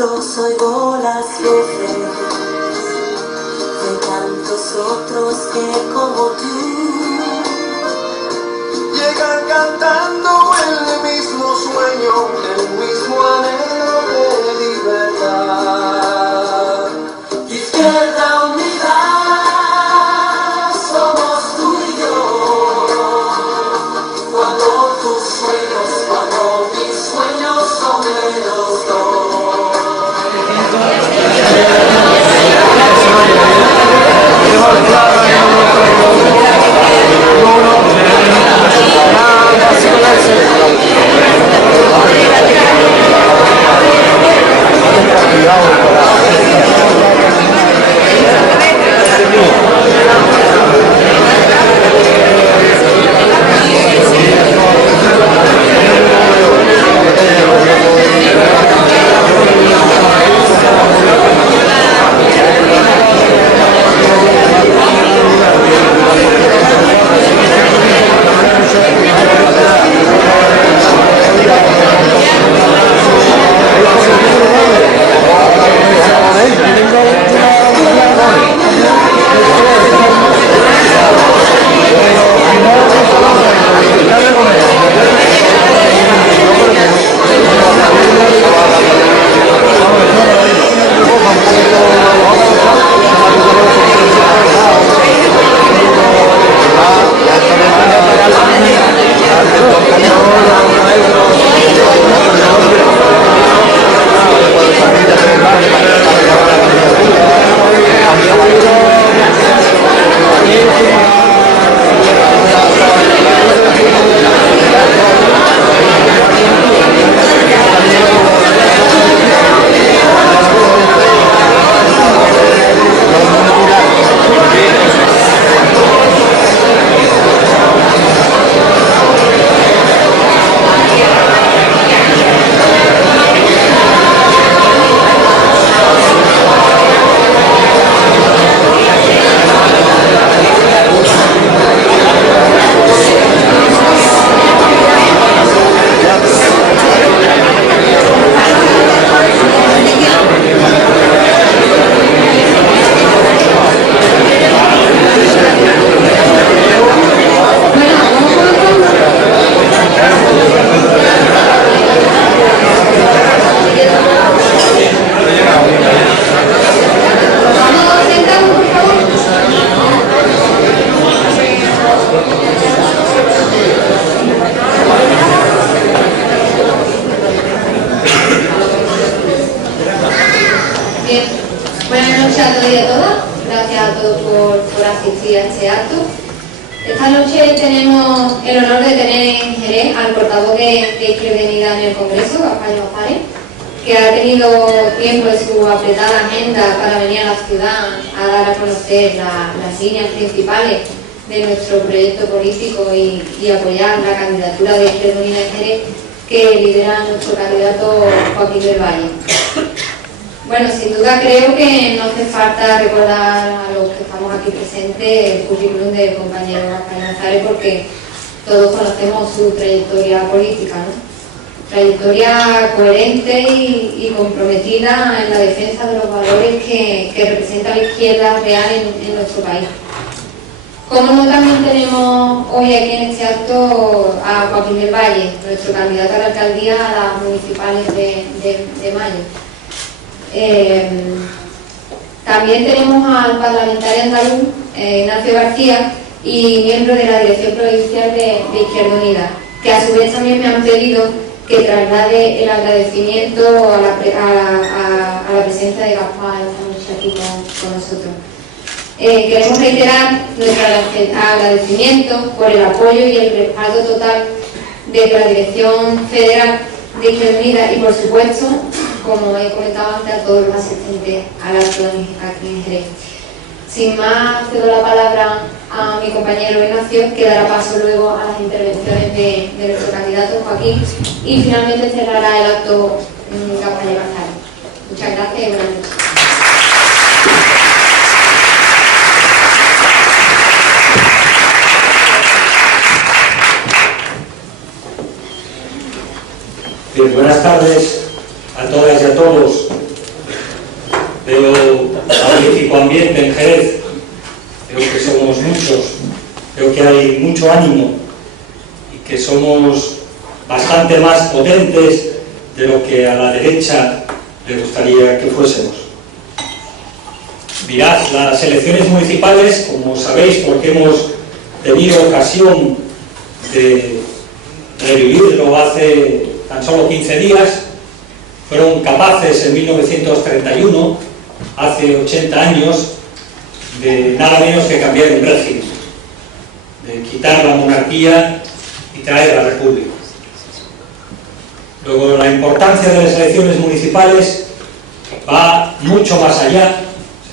nosotros oigo las voces de tantos otros que como tú llegan cantando el mismo sueño, el mismo anhelo de libertad. Izquierda Unida, somos tú y yo. Cuando tus sueños, cuando mis sueños son de los dos. Esta noche tenemos el honor de tener en Jerez al portavoz de Izquierda Unida en el Congreso, Rafael González, que ha tenido tiempo en su apretada agenda para venir a la ciudad a dar a conocer las líneas principales de nuestro proyecto político y apoyar la candidatura de Izquierda Unida en Jerez que lidera nuestro candidato Joaquín del Valle. Bueno, sin duda creo que no hace falta recordar a los que estamos aquí presentes el currículum del compañero Rafael González porque todos conocemos su trayectoria política, ¿no? Trayectoria coherente y comprometida en la defensa de los valores que representa la izquierda real en nuestro país. Como no, también tenemos hoy aquí en este acto a Joaquín del Valle, nuestro candidato a la alcaldía a las municipales de mayo. También tenemos al parlamentario andaluz Ignacio García y miembro de la Dirección Provincial de Izquierda Unida, que a su vez también me han pedido que traslade el agradecimiento a la presencia de Gaspar esta noche aquí con nosotros. Queremos reiterar nuestro agradecimiento por el apoyo y el respaldo total de la Dirección Federal de Izquierda Unida y, por supuesto, como he comentado antes, a todos los asistentes a la acción aquí en Jerez. Sin más, cedo la palabra a mi compañero Ignacio, que dará paso luego a las intervenciones de nuestro candidato Joaquín y finalmente cerrará el acto Gaspar González. Muchas gracias y buenas noches. Buenas tardes a todas y a todos. magnífico ambiente en Jerez. Creo que somos muchos, creo que hay mucho ánimo y que somos bastante más potentes de lo que a la derecha le gustaría que fuésemos. Mirad, las elecciones municipales, como sabéis, porque hemos tenido ocasión de revivirlo hace tan solo 15 días, fueron capaces en 1931, hace 80 años, de nada menos que cambiar el régimen, de quitar la monarquía y traer la república. Luego, la importancia de las elecciones municipales va mucho más allá,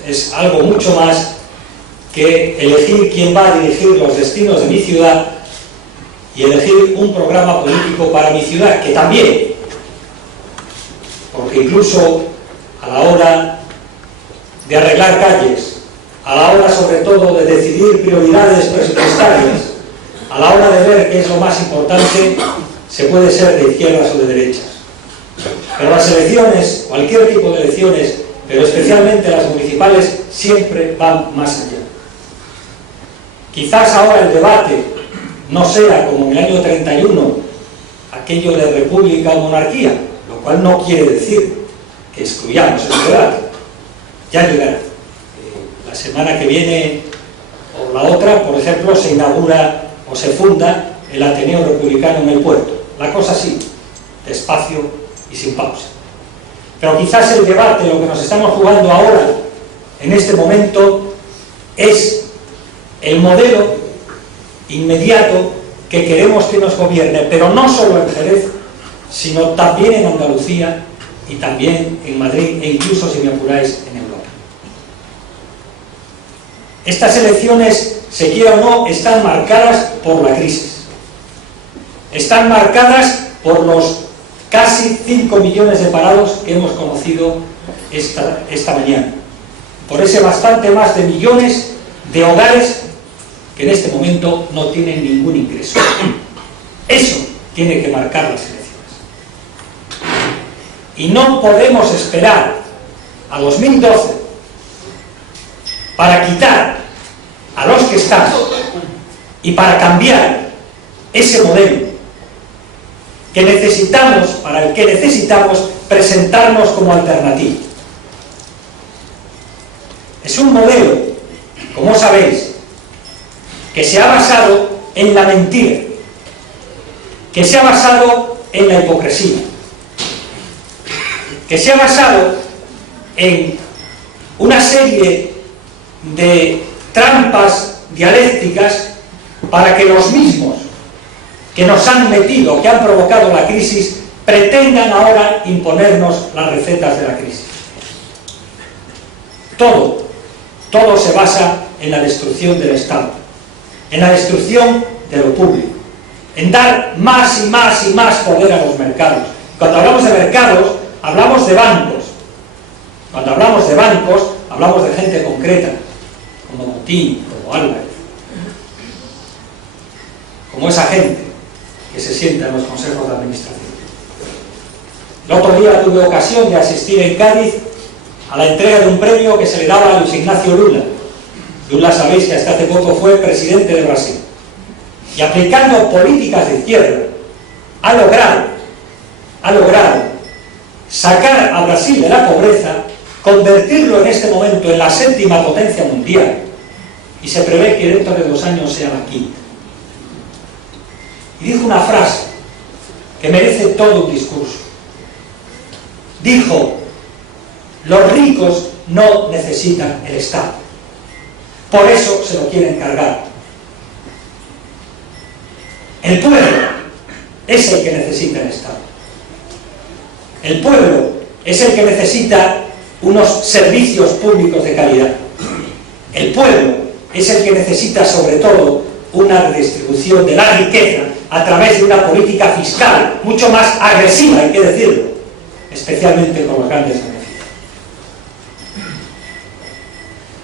es algo mucho más que elegir quién va a dirigir los destinos de mi ciudad y elegir un programa político para mi ciudad, que también, porque incluso a la hora de arreglar calles, a la hora sobre todo de decidir prioridades presupuestarias, a la hora de ver qué es lo más importante, se puede ser de izquierdas o de derechas. Pero las elecciones, cualquier tipo de elecciones, pero especialmente las municipales, siempre van más allá. Quizás ahora el debate no sea como en el año 31, aquello de república o monarquía, lo cual no quiere decir que excluyamos ese debate. Ya llegará. La semana que viene o la otra, por ejemplo, se inaugura o se funda el Ateneo Republicano en el puerto. La cosa sí, despacio y sin pausa. Pero quizás el debate, lo que nos estamos jugando ahora, en este momento, es el modelo inmediato que queremos que nos gobierne, pero no solo en Jerez, sino también en Andalucía y también en Madrid e incluso, si me apuráis, en Europa. Estas elecciones, se quiera o no, están marcadas por la crisis. Están marcadas por los casi 5 millones de parados que hemos conocido esta mañana. Por ese bastante más de millones de hogares que en este momento no tienen ningún ingreso. Eso tiene que marcar las elecciones. Y no podemos esperar a 2012 para quitar a los que están y para cambiar ese modelo que necesitamos, para el que necesitamos presentarnos como alternativa. Es un modelo, como sabéis, que se ha basado en la mentira, que se ha basado en la hipocresía, que se ha basado en una serie de trampas dialécticas para que los mismos que nos han metido, que han provocado la crisis, pretendan ahora imponernos las recetas de la crisis. Todo se basa en la destrucción del Estado, en la destrucción de lo público, en dar más y más y más poder a los mercados. Cuando hablamos de mercados, hablamos de bancos. Cuando hablamos de bancos, hablamos de gente concreta, como Motín, como Álvarez, como esa gente que se sienta en los consejos de administración. El otro día tuve ocasión de asistir en Cádiz a la entrega de un premio que se le daba a Luis Ignacio Lula. Lula, sabéis que hasta hace poco fue presidente de Brasil. Y aplicando políticas de izquierda, ha logrado sacar a Brasil de la pobreza, convertirlo en este momento en la 7ª potencia mundial, y se prevé que dentro de 2 años sea la 5ª. Y dijo una frase que merece todo un discurso. Dijo: los ricos no necesitan el Estado, por eso se lo quieren cargar. El pueblo es el que necesita el Estado. El pueblo es el que necesita unos servicios públicos de calidad. El pueblo es el que necesita, sobre todo, una redistribución de la riqueza a través de una política fiscal mucho más agresiva, hay que decirlo, especialmente con los grandes beneficios.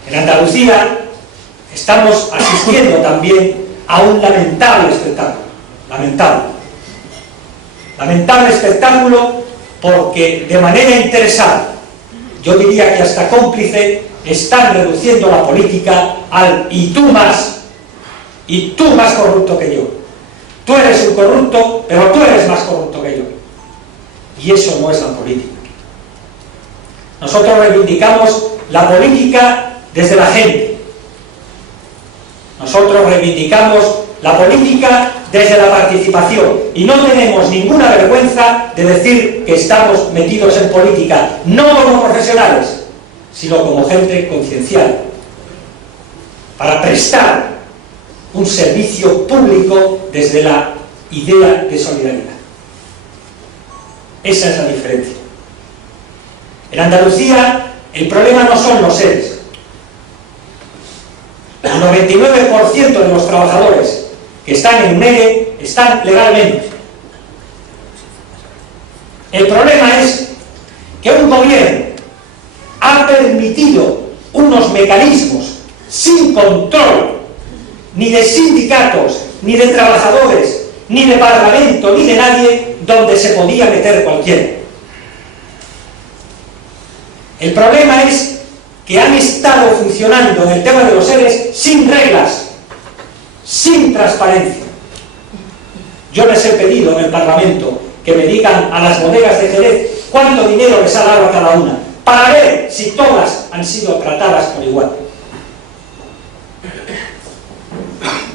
En Andalucía estamos asistiendo también a un lamentable espectáculo. Lamentable espectáculo porque de manera interesada, yo diría que hasta cómplice, están reduciendo la política al y tú más corrupto que yo. Tú eres un corrupto, pero tú eres más corrupto que yo. Y eso no es la política. Nosotros reivindicamos la política desde la gente. Nosotros reivindicamos la política desde la participación. Y no tenemos ninguna vergüenza de decir que estamos metidos en política, no como profesionales, sino como gente conciencial, para prestar un servicio público desde la idea de solidaridad. Esa es la diferencia. En Andalucía el problema no son los seres. El 99% de los trabajadores que están en ERE están legalmente. El problema es que un gobierno ha permitido unos mecanismos sin control ni de sindicatos, ni de trabajadores, ni de parlamento, ni de nadie, donde se podía meter cualquiera. El problema es que han estado funcionando en el tema de los seres sin reglas, sin transparencia. Yo les he pedido en el Parlamento que me digan a las bodegas de Jerez cuánto dinero les ha dado a cada una, para ver si todas han sido tratadas por igual.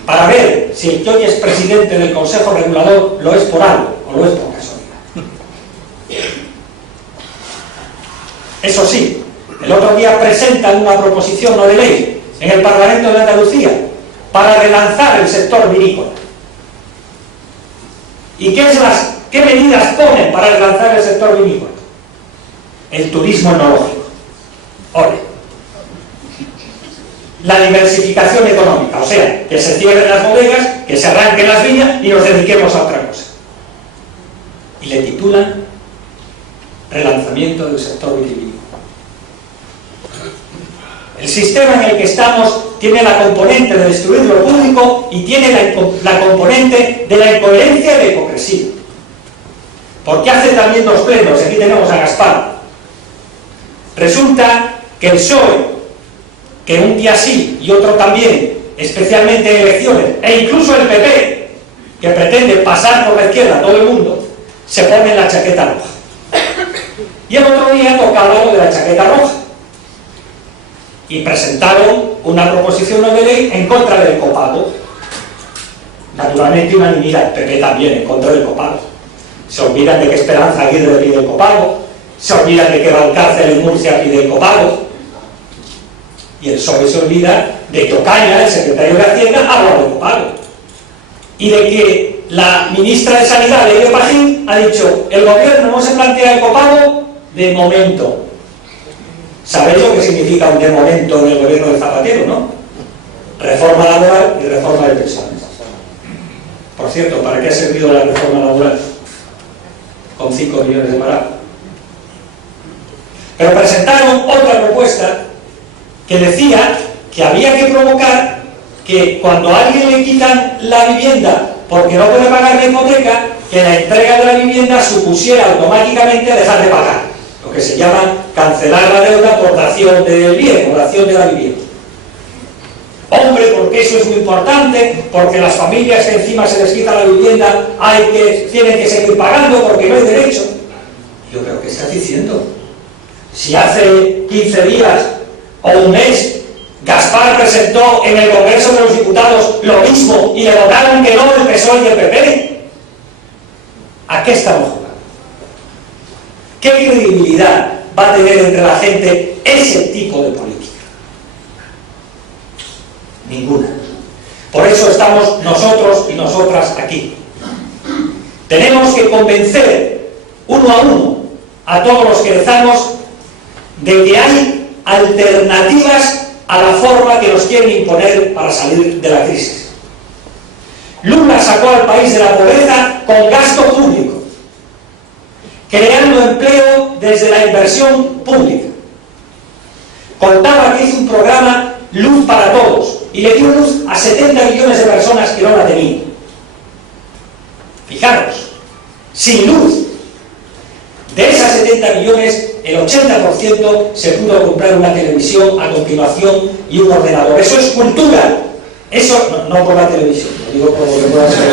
Para ver si el que hoy es presidente del Consejo Regulador lo es por algo o lo es por casualidad. Eso sí, el otro día presentan una proposición no de ley en el Parlamento de Andalucía para relanzar el sector vinícola. ¿Y qué medidas ponen para relanzar el sector vinícola? El turismo enológico. Ole. La diversificación económica, o sea, que se cierren las bodegas, que se arranquen las viñas y nos dediquemos a otra cosa. Y le titulan relanzamiento del sector vitivinícola. El sistema en el que estamos tiene la componente de destruir lo público y tiene la componente de la incoherencia y la hipocresía. Porque hace también dos plenos, aquí tenemos a Gaspar. Resulta que el PSOE, que un día sí y otro también, especialmente en elecciones, e incluso el PP, que pretende pasar por la izquierda a todo el mundo, se pone en la chaqueta roja. Y el otro día tocaba lo de la chaqueta roja. Y presentaron una proposición no de ley en contra del copago. Naturalmente unanimidad, el PP también en contra del copago. Se olvidan de que Esperanza Aguirre pide el copago, se olvidan de que Valcárcel en Murcia pide el copago. Y el PSOE se olvida de que Ocaña, el secretario de Hacienda, habla de copago. Y de que la ministra de Sanidad, Leire Pajín, ha dicho: el gobierno no se plantea el copago de momento. ¿Sabéis lo que significa un de momento en el gobierno de Zapatero, no? Reforma laboral y reforma de pensiones. Por cierto, ¿para qué ha servido la reforma laboral? Con 5 millones de parados. Pero presentaron otra propuesta que decía que había que provocar que cuando a alguien le quitan la vivienda porque no puede pagar la hipoteca, que la entrega de la vivienda supusiera automáticamente dejar de pagar, lo que se llama cancelar la deuda por dación del bien, por dación de la vivienda. Hombre, porque eso es muy importante, porque las familias que encima se les quita la vivienda tienen que seguir pagando porque no hay derecho. Yo creo que estás diciendo. Si hace 15 días o un mes Gaspar presentó en el Congreso de los Diputados lo mismo y le votaron que no el PSOE y el PP, ¿a qué estamos jugando? ¿Qué credibilidad va a tener entre la gente ese tipo de política? Ninguna. Por eso estamos nosotros y nosotras aquí. Tenemos que convencer uno a uno a todos los querezanos de que hay alternativas a la forma que nos quieren imponer para salir de la crisis. Lula sacó al país de la pobreza con gasto público, creando empleo desde la inversión pública. Contaba que hizo un programa Luz para Todos y le dio luz a 70 millones de personas que no la tenían. Fijaros, sin luz. De esas 70 millones, el 80% se pudo comprar una televisión a continuación y un ordenador. Eso es cultura. Eso, no por la televisión, lo digo por lo que pueda ser.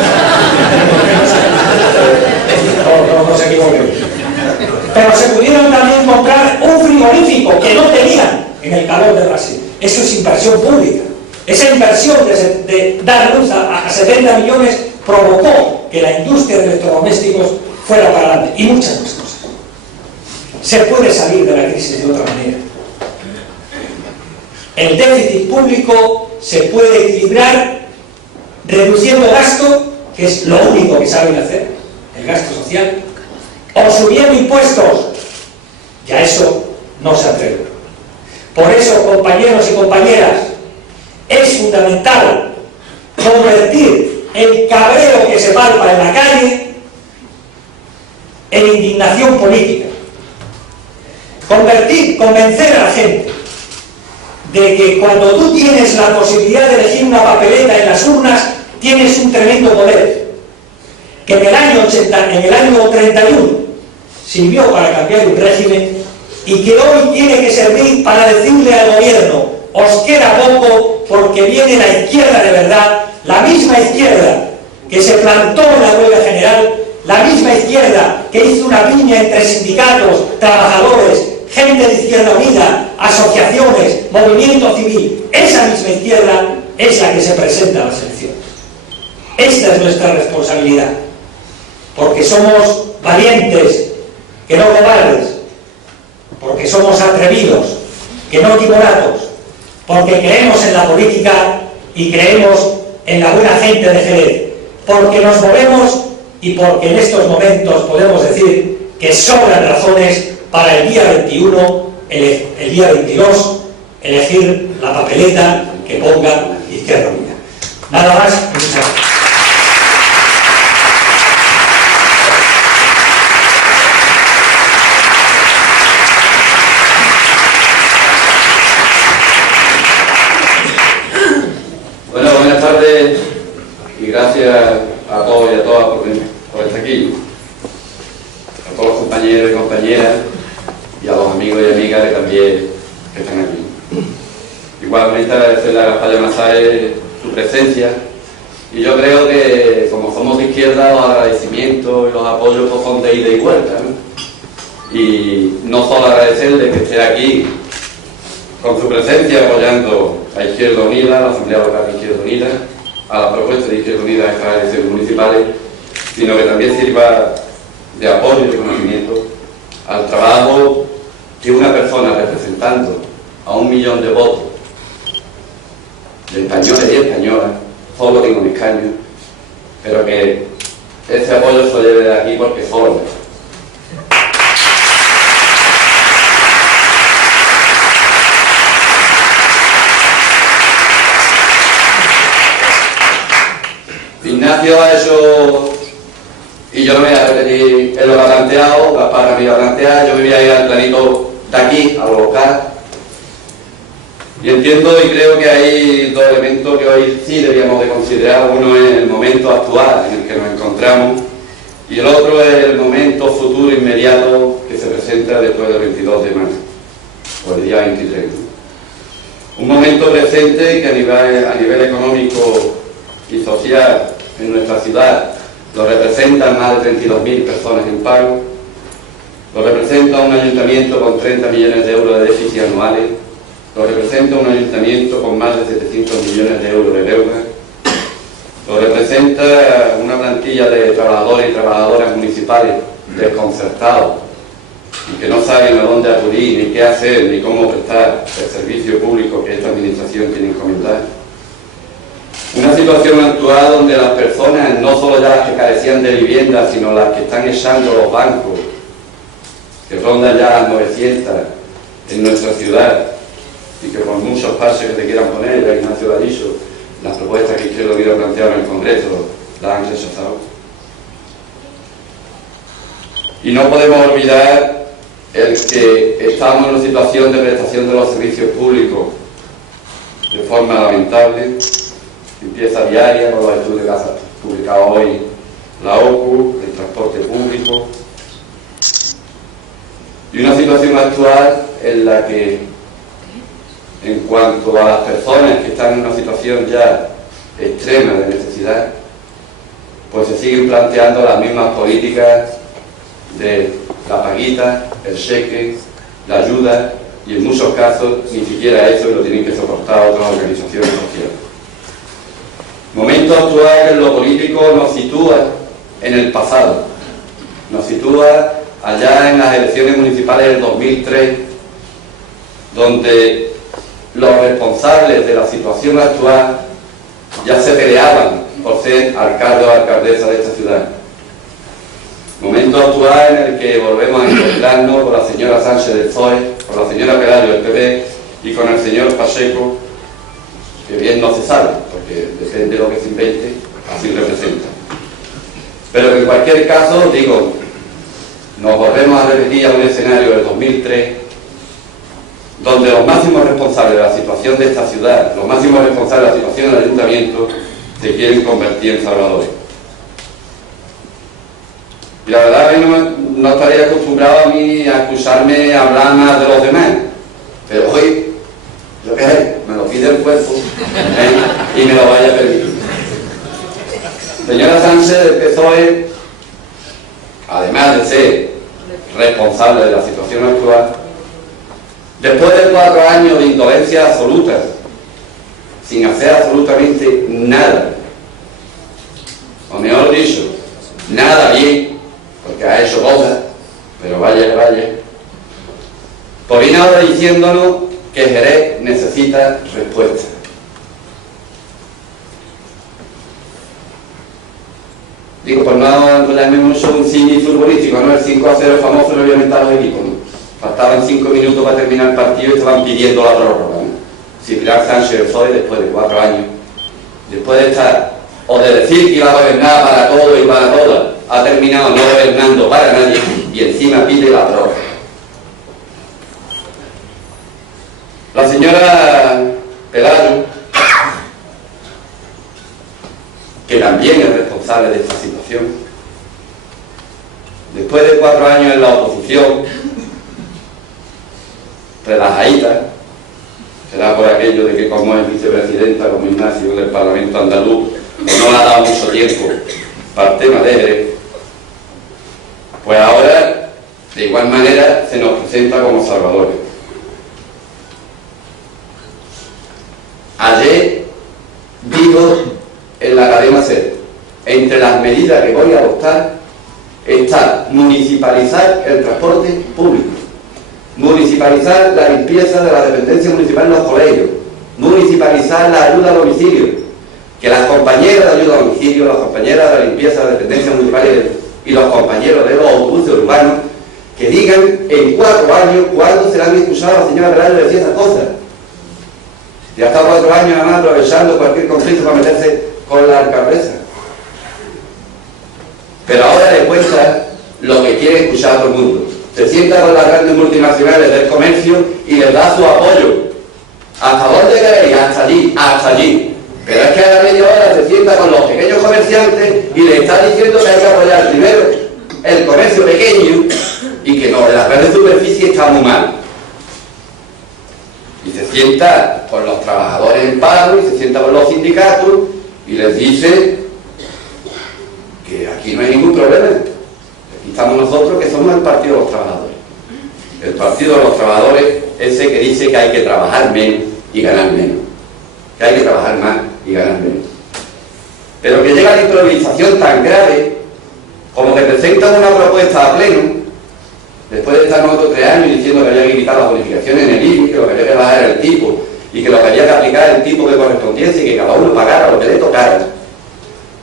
No se equivoquen. Pero se pudieron también comprar un frigorífico que no tenían en el calor de Brasil. Eso es inversión pública. Esa inversión de dar luz a 70 millones provocó que la industria de electrodomésticos fuera para adelante. Y muchas más cosas. Se puede salir de la crisis de otra manera. El déficit público se puede equilibrar reduciendo gasto, que es lo único que saben hacer, el gasto social, o subiendo impuestos. Ya eso no se atreve. Por eso, compañeros y compañeras, es fundamental convertir el cabreo que se palpa en la calle en indignación política. Convencer a la gente de que cuando tú tienes la posibilidad de elegir una papeleta en las urnas, tienes un tremendo poder. Que en el año 31 sirvió para cambiar un régimen y que hoy tiene que servir para decirle al gobierno: os queda poco, porque viene la izquierda de verdad, la misma izquierda que se plantó en la huelga general, la misma izquierda que hizo una piña entre sindicatos, trabajadores, gente de Izquierda Unida, asociaciones, movimiento civil. Esa misma izquierda es la que se presenta a las elecciones. Esta es nuestra responsabilidad, porque somos valientes, que no cobardes, porque somos atrevidos, que no timoratos, porque creemos en la política y creemos en la buena gente de Jerez, porque nos movemos y porque en estos momentos podemos decir que sobran razones para el día 21, el día 22, elegir la papeleta que ponga Izquierda Unida. Nada más, muchas gracias. Bueno, buenas tardes y gracias a todos y a todas por estar aquí. A todos los compañeros y compañeras y a los amigos y amigas que también están aquí. Igualmente agradecerle a Gaspar Llamazares su presencia, y yo creo que como somos de izquierda, los agradecimientos y los apoyos pues son de ida y vuelta, ¿no? Y no solo agradecerle que esté aquí con su presencia apoyando a Izquierda Unida, a la Asamblea Local de Izquierda Unida, a la propuesta de Izquierda Unida de estas elecciones municipales, sino que también sirva de apoyo y reconocimiento al trabajo que una persona representando a 1 millón de votos de españoles y españolas, solo tiene un escaño, pero que ese apoyo se lleve de aquí porque solo Ignacio ha hecho, y yo no me voy a repetir, él lo ha planteado, Gaspar me iba a plantear, yo me voy a ir al planito de aquí, a lo local, y entiendo y creo que hay dos elementos que hoy sí deberíamos de considerar. Uno es el momento actual en el que nos encontramos, y el otro es el momento futuro inmediato que se presenta después del 22 de mayo, o el día 23. Un momento presente que a nivel económico y social en nuestra ciudad lo representan más de 32.000 personas en paro, lo representa un ayuntamiento con 30 millones de euros de déficit anuales, lo representa un ayuntamiento con más de 700 millones de euros de deuda, lo representa una plantilla de trabajadores y trabajadoras municipales desconcertados y que no saben a dónde acudir, ni qué hacer, ni cómo prestar el servicio público que esta administración tiene encomendado. Una situación actual donde las personas, no solo ya las que carecían de vivienda, sino las que están echando los bancos, que rondan ya las 900 en nuestra ciudad, y que por muchos pases que te quieran poner, ya Ignacio lo ha dicho, las propuestas que Izquierda Unida planteado en el Congreso las han rechazado. Y no podemos olvidar el que estamos en una situación de prestación de los servicios públicos de forma lamentable. Limpieza diaria, con los estudios que ha publicado hoy la OCU, el transporte público, Y una situación actual en la que, en cuanto a las personas que están en una situación ya extrema de necesidad, pues se siguen planteando las mismas políticas de la paguita, el cheque, la ayuda, y en muchos casos ni siquiera eso lo tienen que soportar otras organizaciones sociales. El momento actual en lo político nos sitúa en el pasado, nos sitúa allá en las elecciones municipales del 2003, donde los responsables de la situación actual ya se peleaban por ser alcalde o alcaldesa de esta ciudad. Momento actual en el que volvemos a encontrarnos con la señora Sánchez del PSOE, con la señora Pelayo del PP y con el señor Pacheco, que bien no se sabe, porque depende de lo que se invente, así representa. Pero en cualquier caso, digo, nos volvemos a repetir a un escenario del 2003, donde los máximos responsables de la situación de esta ciudad, los máximos responsables de la situación del ayuntamiento, se quieren convertir en salvadores. Y la verdad que no estaría acostumbrado a mí a escucharme hablar más de los demás, pero hoy, yo qué sé, me lo pide el cuerpo y me lo vaya a permitir. Señora Sánchez del PSOE, además de ser responsable de la situación actual, después de 4 años de indolencia absoluta, sin hacer absolutamente nada, o mejor dicho, nada bien, porque ha hecho cosas, pero vaya, por viene ahora diciéndonos que Jerez necesita respuesta. Digo, por no enrollarme mucho, un símil futbolístico, ¿no? El 5-0 famoso lo había inventado los equipos, ¿no? Faltaban 5 minutos para terminar el partido y estaban pidiendo la prórroga, ¿no? Si Pilar Sánchez del PSOE, después de 4 años, después de estar, o de decir que iba a gobernar para todo y para todas, ha terminado no gobernando para nadie y encima pide la prórroga. La señora Pelayo, que también es responsable de esta situación, después de 4 años en la oposición, relajadita, será por aquello de que como es vicepresidenta, como Ignacio del Parlamento andaluz, pues no le ha dado mucho tiempo para el tema de Jerez, pues ahora de igual manera se nos presenta como salvadores. Ayer digo en la cadena SER, entre las medidas que voy a adoptar está municipalizar el transporte público, municipalizar la limpieza de la dependencia municipal en los colegios, municipalizar la ayuda a domicilio, que las compañeras de ayuda a domicilio, las compañeras de la limpieza de la dependencia municipal y los compañeros de los autobuses urbanos, que digan en 4 años cuándo se le han escuchado a la señora Pelayo decir esas cosas. Y hasta 4 años además aprovechando cualquier conflicto para meterse con la alcaldesa. Pero ahora le cuenta lo que quiere escuchar a todo el mundo. Se sienta con las grandes multinacionales del comercio y les da su apoyo. ¿Hasta dónde queréis? Hasta allí. Pero es que a la media hora se sienta con los pequeños comerciantes y le está diciendo que hay que apoyar primero el comercio pequeño y que no, de las grandes superficies está muy mal. Y se sienta con los trabajadores en paro y se sienta con los sindicatos y les dice que aquí no hay ningún problema. Aquí estamos nosotros, que somos el Partido de los Trabajadores. El Partido de los Trabajadores, ese que dice que hay que trabajar menos y ganar menos. Que hay que trabajar más y ganar menos. Pero que llega la improvisación tan grave como que presentan una propuesta a pleno, después de estar nosotros 3 años diciendo que había que quitar las bonificaciones en el IBI, que lo que había que bajar era el tipo, y que lo que había que aplicar el tipo que correspondiese y que cada uno pagara lo que le tocara.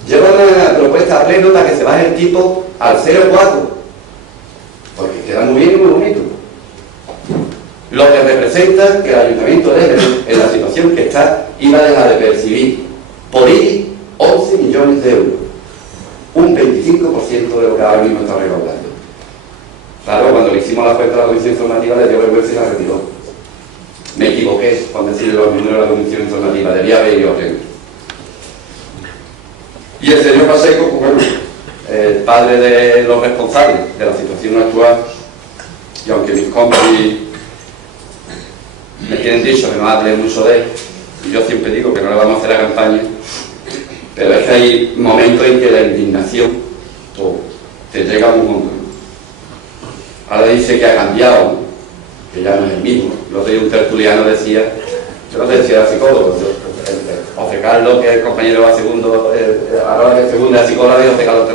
Lleva una propuesta a pleno para que se baje el tipo al 0,4, porque queda muy bien y muy bonito. Lo que representa que el Ayuntamiento de Jerez, en la situación que está, iba a dejar de percibir por IBI 11 millones de euros, un 25% de lo que ahora mismo está recaudando. Claro, cuando le hicimos la cuenta a la comisión informativa le dio vergüenza y la retiró. Me equivoqué cuando decirle los números de la comisión informativa, debía haber ido atento. Y el señor Pacheco, pues bueno, el padre de los responsables de la situación actual, y aunque mis compis me tienen dicho que no hable mucho de él, y yo siempre digo que no le vamos a hacer la campaña, pero es que hay momentos en que la indignación te llega a un mundo. Ahora dice que ha cambiado, ¿no? Que ya no es el mismo. El otro día un tertuliano decía, yo no te decía psicólogo, José Carlos, que es el compañero de segundo, ahora que es segundo de psicólogo, y José Carlos,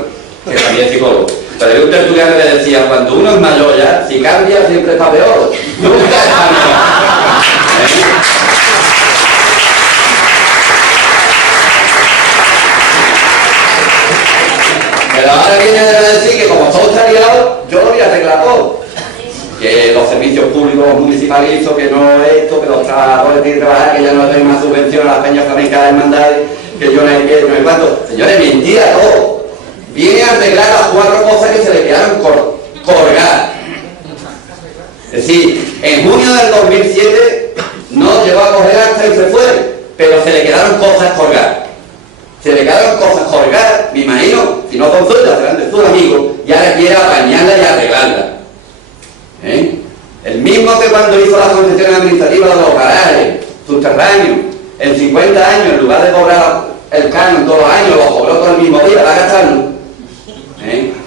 que también es psicólogo. Pero había un tertuliano que decía, cuando uno es mayor ya, si cambia siempre está peor. Nunca está mejor. Pero ahora viene a decir que como todo está liado, yo lo voy a arreglar todo. Que los servicios públicos municipalizos, que no esto, que los trabajadores tienen que trabajar, que ya no den más subvención a las peñas flamencas de hermandades, que yo no hay que, no hay cuánto. Señores, mentira todo. Viene a arreglar las 4 cosas que se le quedaron colgadas. Es decir, en junio del 2007 no llegó a coger hasta y se fue, pero se le quedaron cosas colgadas. Se le quedaron cosas colgadas, me imagino, si no son suyas, serán de sus amigos, y ahora quiere apañarla y arreglarla. El mismo que cuando hizo la concesión administrativa de los garajes subterráneos, en 50 años, en lugar de cobrar el canon todos los años, lo cobró todo el mismo día, va a gastarlo.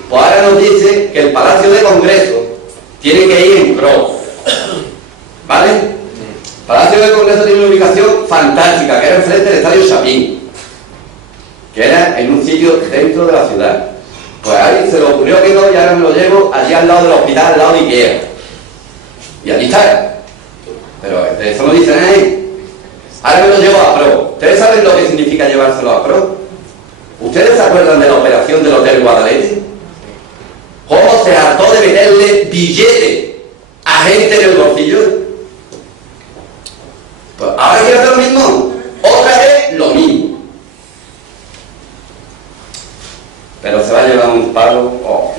Pues ahora nos dice que el Palacio de Congreso tiene que ir en pro. ¿Vale? El Palacio de Congreso tiene una ubicación fantástica, que era enfrente del Estadio Chapín, que era en un sitio dentro de la ciudad. Pues ahí se le ocurrió que no, y ahora me lo llevo allí al lado del hospital, al lado de Ikea. Y allí está. Pero de eso no dicen ahí. Ahora me lo llevo a Pro. ¿Ustedes saben lo que significa llevárselo a Pro? ¿Ustedes se acuerdan de la operación del Hotel Guadalete? ¿Cómo se hartó de meterle billete a gente en el bolsillo? Pues ahora quiere hacer lo mismo. Otra vez lo mismo. Pero se va a llevar un palo. Oh.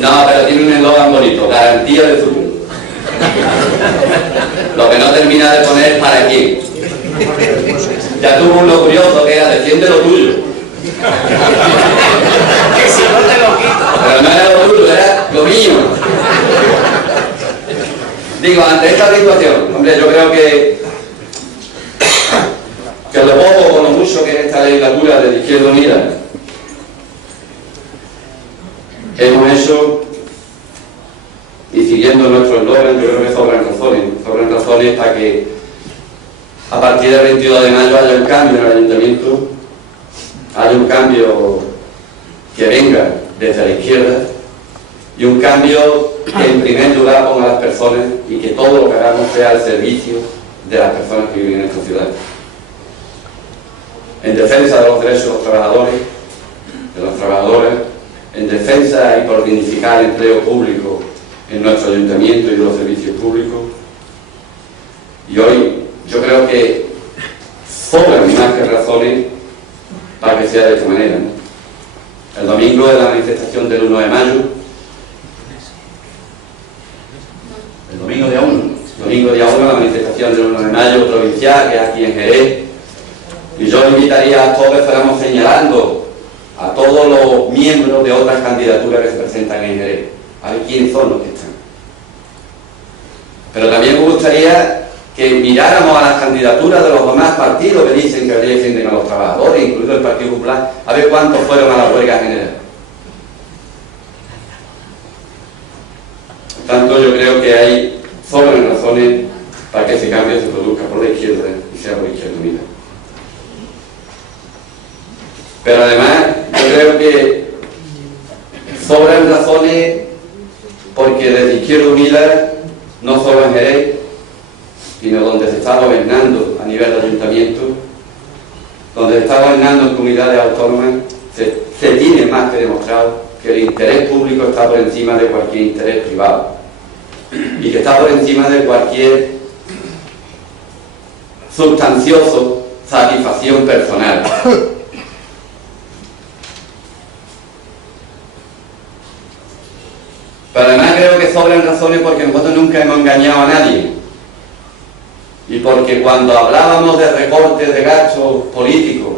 No, pero tiene un eslogan bonito, garantía de futuro. Lo que no termina de poner para quién. Ya tuvo uno curioso que era defiende lo tuyo. Que si no te lo quito. Pero no era lo tuyo, era lo mío. Digo, ante esta situación, hombre, yo creo que lo poco o lo mucho que en esta legislatura de Izquierda Unida hemos hecho, y siguiendo nuestro eslogan, yo creo que sobran razones para que a partir del 22 de mayo haya un cambio en el ayuntamiento, haya un cambio que venga desde la izquierda y un cambio que en primer lugar ponga a las personas y que todo lo que hagamos sea al servicio de las personas que viven en esta ciudad. En defensa de los derechos de los trabajadores, de las trabajadoras, en defensa y por dignificar el empleo público en nuestro ayuntamiento y de los servicios públicos. Y hoy yo creo que sobran más que razones para que sea de esta manera, ¿no? El domingo es la manifestación del 1 de mayo. El domingo día 1, la manifestación del 1 de mayo provincial, que es aquí en Jerez. Y yo invitaría a todos que fuéramos señalando a todos los miembros de otras candidaturas que se presentan en Jerez, a ver quiénes son los que están. Pero también me gustaría que miráramos a las candidaturas de los demás partidos que dicen que defienden a los trabajadores, incluido el Partido Popular, a ver cuántos fueron a la huelga general. Por tanto, yo creo que hay sobran razones para que ese cambio se produzca por la izquierda y sea por la Izquierda Unida. Pero además, yo creo que sobran razones porque desde Izquierda Unida, no solo en Jerez, sino donde se está gobernando a nivel de ayuntamiento, donde se está gobernando en comunidades autónomas, se tiene más que demostrado que el interés público está por encima de cualquier interés privado y que está por encima de cualquier sustancioso satisfacción personal. Pero además creo que sobran razones porque nosotros nunca hemos engañado a nadie. Y porque cuando hablábamos de recortes de gastos políticos,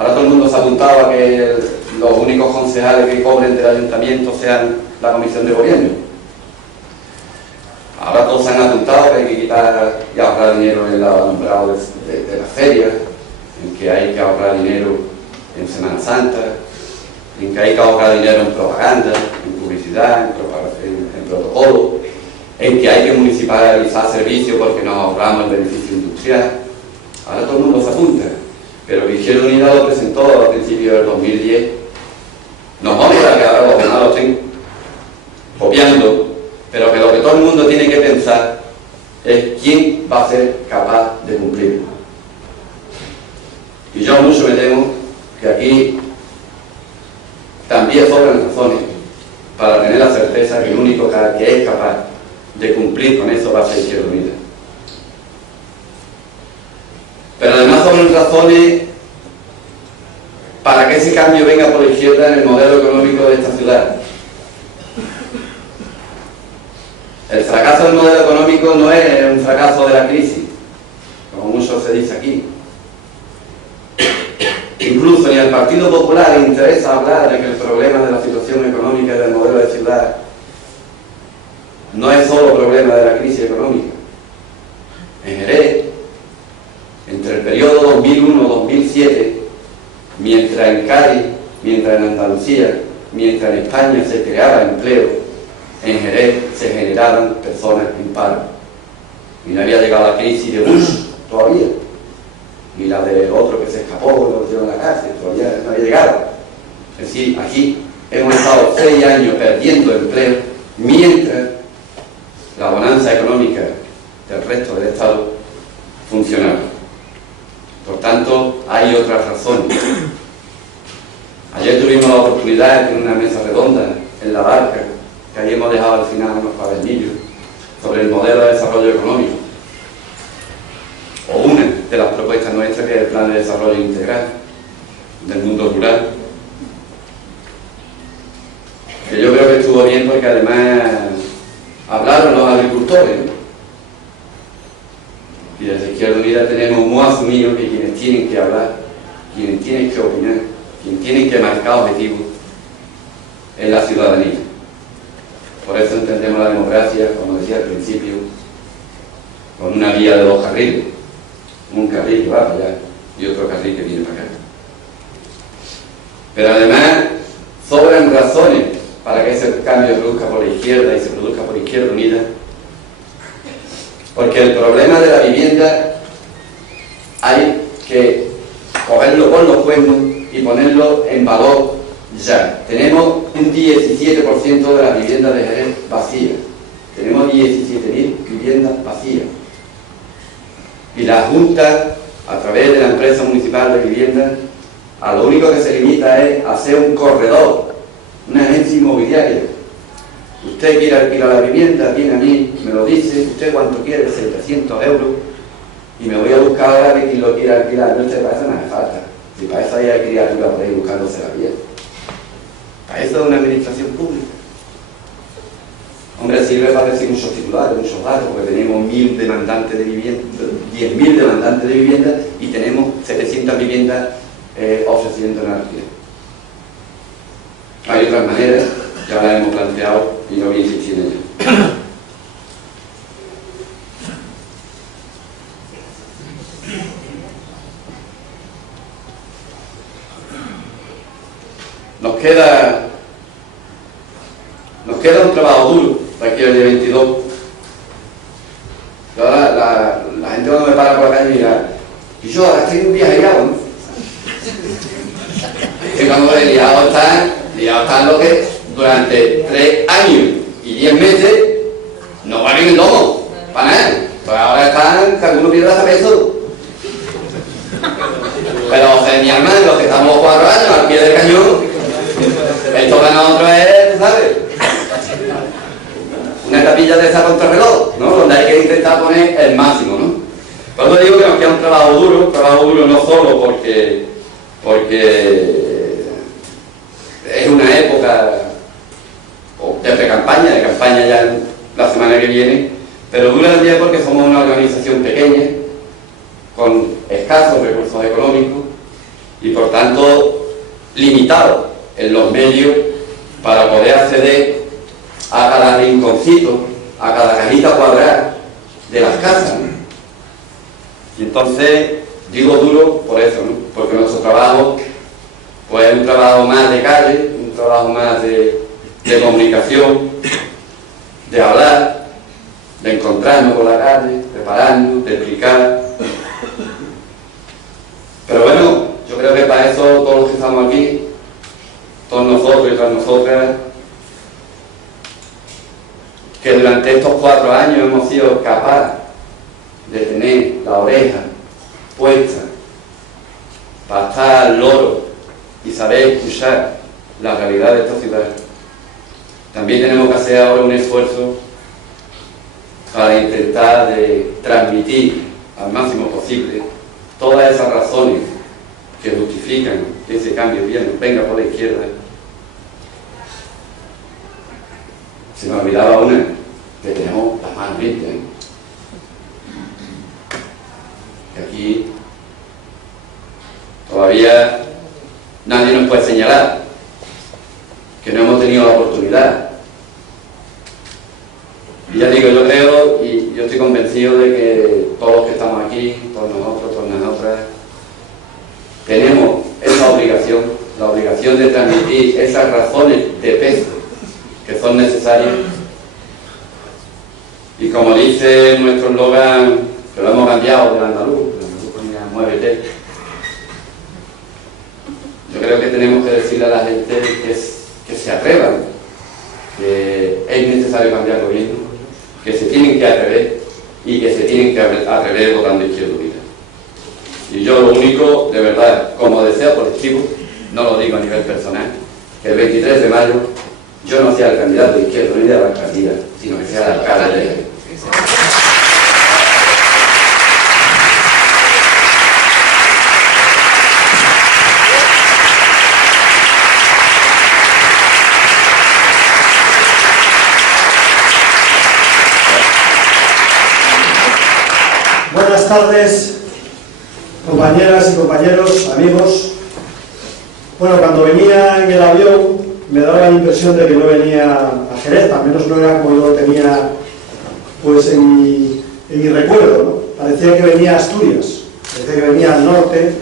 Ahora todo el mundo se ha apuntado a que los únicos concejales que cobren del ayuntamiento sean la comisión de gobierno. Ahora todos se han apuntado que hay que quitar y ahorrar dinero en el alumbrado de las ferias, en que hay que ahorrar dinero en Semana Santa, en que hay que ahorrar dinero en propaganda, en publicidad, en protocolo, en que hay que municipalizar servicios porque nos ahorramos el beneficio industrial. Ahora todo el mundo se apunta, pero que Izquierda Unida lo presentó a principios del 2010. No molesta que ahora los demás lo estén copiando, pero que lo que todo el mundo tiene que pensar es quién va a ser capaz de cumplirlo. Y yo mucho me temo que aquí también sobran razones para tener la certeza que el único que es capaz de cumplir con eso va a ser Izquierda Unida. Pero además sobran razones para que ese cambio venga por la izquierda en el modelo económico de esta ciudad. El fracaso del modelo económico no es un fracaso de la crisis, como mucho se dice aquí. Incluso ni al Partido Popular le interesa hablar de que el problema de la situación económica y del modelo de ciudad no es solo problema de la crisis económica. En Jerez, entre el periodo 2001-2007, mientras en Cádiz, mientras en Andalucía, mientras en España se creaba empleo, en Jerez se generaban personas en paro. Y no había llegado la crisis de Bush todavía, ni la del otro que se escapó, lo metieron a la cárcel, todavía no había llegado. Es decir, aquí hemos estado 6 años perdiendo empleo, mientras la bonanza económica del resto del Estado funcionaba. Por tanto, hay otras razones. Ayer tuvimos la oportunidad de tener una mesa redonda en La Barca, que ahí hemos dejado al final unos cuadernillos sobre el modelo de desarrollo económico, o una de las propuestas nuestras, que es el plan de desarrollo integral del mundo rural, que yo creo que estuvo bien porque además hablaron los agricultores, ¿no? Y desde Izquierda Unida tenemos muy asumido que quienes tienen que hablar, quienes tienen que opinar, quienes tienen que marcar objetivos es la ciudadanía. Por eso entendemos la democracia, como decía al principio, con una vía de 2 carriles. Un carril que va para allá y otro carril que viene para acá. Pero además sobran razones para que ese cambio se produzca por la izquierda y se produzca por Izquierda Unida, porque el problema de la vivienda hay que cogerlo por los cuernos y ponerlo en valor ya. Tenemos un 17% de las viviendas de Jerez vacías. Tenemos 17.000 viviendas vacías. Y la Junta, a través de la empresa municipal de vivienda, a lo único que se limita es hacer un corredor, una agencia inmobiliaria. Usted quiere alquilar la vivienda, viene a mí, me lo dice, usted cuánto quiere, 700 euros, y me voy a buscar ahora de quien lo quiera alquilar. No, para eso no hace falta. Si para eso hay criatura por ahí buscándose la vida. Para eso es una administración pública. Hombre, sirve para decir muchos titulares, muchos datos, porque tenemos 1.000 demandantes de vivienda, 10.000 demandantes de vivienda y tenemos 700 viviendas ofreciendo en alquiler. Hay otras maneras, ya las hemos planteado y no voy a insistir en ellas. Nos queda un trabajo duro de aquí al día 22. Y ahora la gente cuando me para por la calle mira, y yo ahora estoy un viaje liado, ¿no? Y cuando he liado están lo que durante 3 años y 10 meses no valen el lomo, para nada. Pues ahora están, que algunos pierden hasta peso. Pero mi hermano, los que estamos 4 años al pie del cañón, esto para nosotros es, ¿sabes? Una tapilla de esa contrarreloj, ¿no? Donde hay que intentar poner el máximo, ¿no? Por eso digo que nos queda un trabajo duro no solo porque es una época de pre-campaña, de campaña ya la semana que viene, pero dura también porque somos una organización pequeña, con escasos recursos económicos, y por tanto limitados en los medios para poder acceder a cada rinconcito, a cada cajita cuadrada de las casas. Y entonces digo duro por eso, ¿no? Porque nuestro trabajo pues es un trabajo más de calle, un trabajo más de comunicación, de hablar, de encontrarnos por la calle, de pararnos, de explicar. Pero bueno, yo creo que para eso todos los que estamos aquí, todos nosotros y todas nosotras, que durante estos 4 años hemos sido capaces de tener la oreja puesta para estar al loro y saber escuchar la realidad de esta ciudad, también tenemos que hacer ahora un esfuerzo para intentar de transmitir al máximo posible todas esas razones que justifican que ese cambio venga por la izquierda. Se me olvidaba una, que tenemos las manos limpias, ¿eh? Que aquí todavía nadie nos puede señalar que no hemos tenido la oportunidad. Y ya digo, yo creo y yo estoy convencido de que todos los que estamos aquí, todos nosotros, todas nosotras, tenemos esa obligación, la obligación de transmitir esas razones de peso que son necesarias. Y como dice nuestro eslogan, que lo hemos cambiado del andaluz, el andaluz ponía muévete. Yo creo que tenemos que decirle a la gente que se atrevan, que es necesario cambiar el gobierno, que se tienen que atrever y que se tienen que atrever votando Izquierda Unida. Y yo lo único, de verdad, como deseo colectivo, no lo digo a nivel personal, que el 23 de mayo yo no sea el candidato de Izquierda Unida a la alcaldía, sino que sea el alcalde de Jerez. Buenas tardes, compañeras y compañeros, amigos. Bueno, cuando venía en el avión me daba la impresión de que no venía a Jerez, al menos no era como yo lo tenía pues en mi recuerdo, ¿no? Parecía que venía a Asturias, parecía que venía al norte,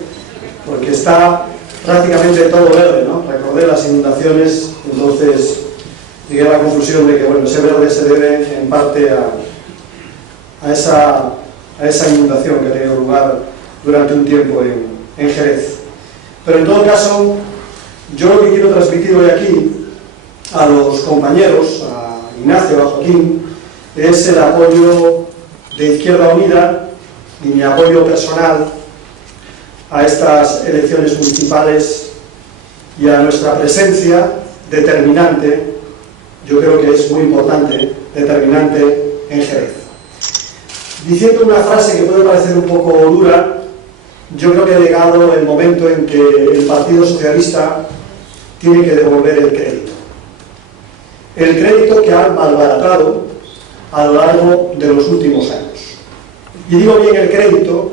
porque está prácticamente todo verde, ¿no? Recordé las inundaciones, entonces llegué a la conclusión de que bueno, ese verde se debe en parte a esa inundación que ha tenido lugar durante un tiempo en Jerez. Pero en todo caso, yo lo que quiero transmitir hoy aquí a los compañeros, a Ignacio, a Joaquín, es el apoyo de Izquierda Unida y mi apoyo personal a estas elecciones municipales y a nuestra presencia determinante, yo creo que es muy importante, determinante en Jerez. Diciendo una frase que puede parecer un poco dura, yo creo que ha llegado el momento en que el Partido Socialista tiene que devolver el crédito. El crédito que ha malbaratado a lo largo de los últimos años. Y digo bien el crédito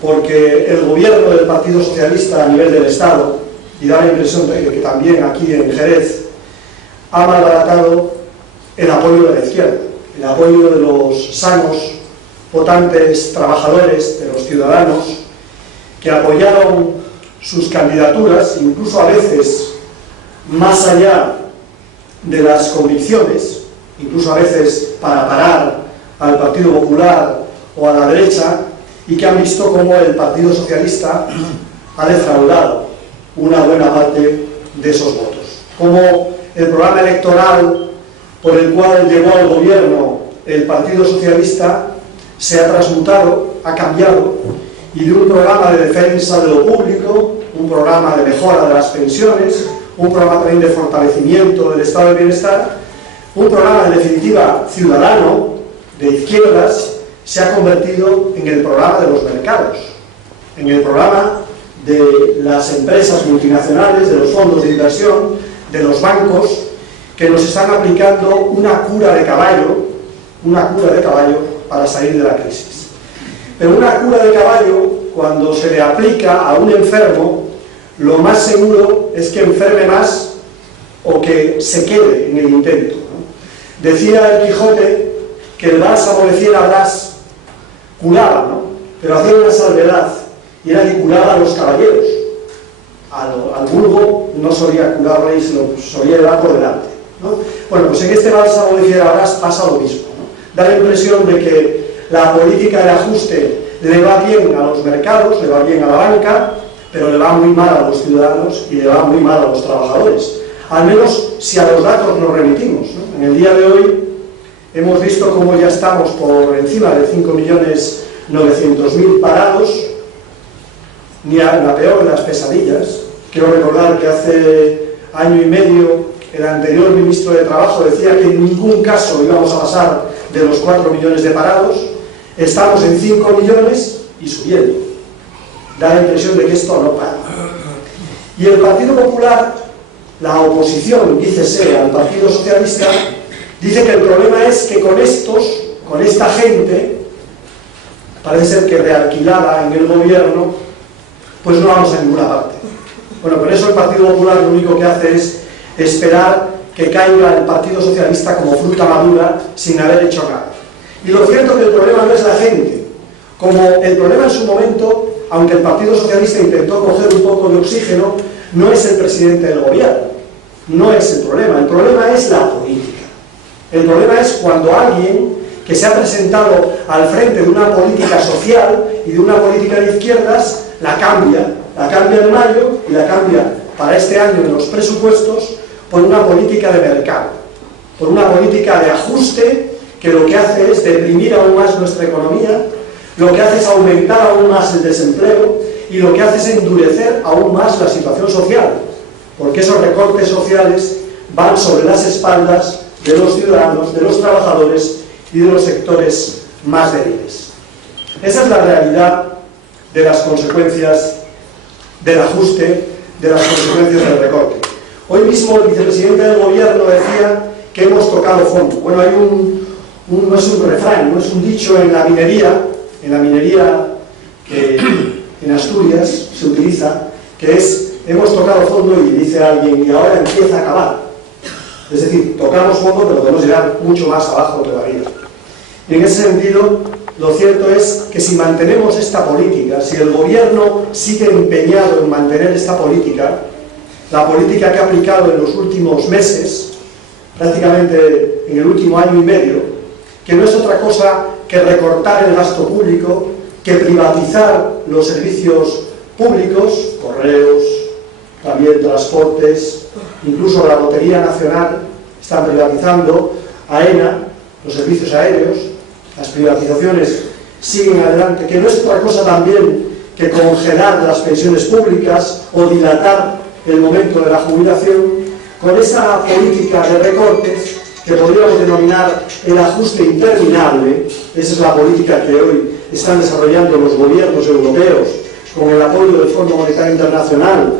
porque el gobierno del Partido Socialista a nivel del Estado, y da la impresión de que también aquí en Jerez, ha malbaratado el apoyo de la izquierda, el apoyo de los sanos, votantes, trabajadores, de los ciudadanos, que apoyaron sus candidaturas, incluso a veces más allá de las convicciones, incluso a veces para parar al Partido Popular o a la derecha, y que han visto cómo el Partido Socialista ha defraudado una buena parte de esos votos. Como el programa electoral por el cual llegó al gobierno el Partido Socialista se ha transmutado, ha cambiado, y de un programa de defensa de lo público, un programa de mejora de las pensiones, un programa también de fortalecimiento del estado de bienestar, un programa en definitiva ciudadano, de izquierdas, se ha convertido en el programa de los mercados, en el programa de las empresas multinacionales, de los fondos de inversión, de los bancos, que nos están aplicando una cura de caballo para salir de la crisis. Pero una cura de caballo, cuando se le aplica a un enfermo, lo más seguro es que enferme más o que se quede en el intento, ¿no? Decía el Quijote que el bálsamo de Fierabrás curaba, ¿no? Pero hacía una salvedad, y era que curaba a los caballeros. Al vulgo no solía curarle y se lo solía llevar por delante, ¿no? Bueno, pues en este bálsamo de Fierabrás pasa lo mismo, ¿no? Da la impresión de que la política de ajuste le va bien a los mercados, le va bien a la banca, pero le va muy mal a los ciudadanos y le va muy mal a los trabajadores. Al menos si a los datos nos remitimos, ¿no? En el día de hoy hemos visto cómo ya estamos por encima de 5.900.000 parados, ni a la peor de las pesadillas. Quiero recordar que hace año y medio el anterior ministro de Trabajo decía que en ningún caso íbamos a pasar de los 4 millones de parados. Estamos en 5 millones y subiendo. Da la impresión de que esto no para. Y el Partido Popular, la oposición, dícese, al Partido Socialista, dice que el problema es que con esta gente, parece ser que realquilada en el gobierno, pues no vamos a ninguna parte. Bueno, con eso el Partido Popular lo único que hace es esperar que caiga el Partido Socialista como fruta madura sin haber hecho nada. Y lo cierto es que el problema no es la gente. Como el problema en su momento, aunque el Partido Socialista intentó coger un poco de oxígeno, no es el presidente del gobierno. No es el problema es la política. El problema es cuando alguien que se ha presentado al frente de una política social y de una política de izquierdas, la cambia en mayo y la cambia para este año en los presupuestos por una política de mercado, por una política de ajuste que lo que hace es deprimir aún más nuestra economía, lo que hace es aumentar aún más el desempleo y lo que hace es endurecer aún más la situación social, porque esos recortes sociales van sobre las espaldas de los ciudadanos, de los trabajadores y de los sectores más débiles. Esa es la realidad de las consecuencias del ajuste, de las consecuencias del recorte. Hoy mismo el vicepresidente del gobierno decía que hemos tocado fondo. Bueno, hay no es un refrán, no es un dicho en la minería que en Asturias se utiliza, que es hemos tocado fondo y dice alguien y ahora empieza a acabar. Es decir, tocamos fondo pero podemos llegar mucho más abajo todavía. Y en ese sentido, lo cierto es que si mantenemos esta política, si el gobierno sigue empeñado en mantener esta política, la política que ha aplicado en los últimos meses, prácticamente en el último año y medio, que no es otra cosa que recortar el gasto público, que privatizar los servicios públicos, correos, también transportes, incluso la Lotería Nacional, están privatizando, AENA, los servicios aéreos, las privatizaciones siguen adelante, que no es otra cosa también que congelar las pensiones públicas o dilatar el momento de la jubilación, con esa política de recortes que podríamos denominar el ajuste interminable. Esa es la política que hoy están desarrollando los gobiernos europeos con el apoyo del Fondo Monetario Internacional,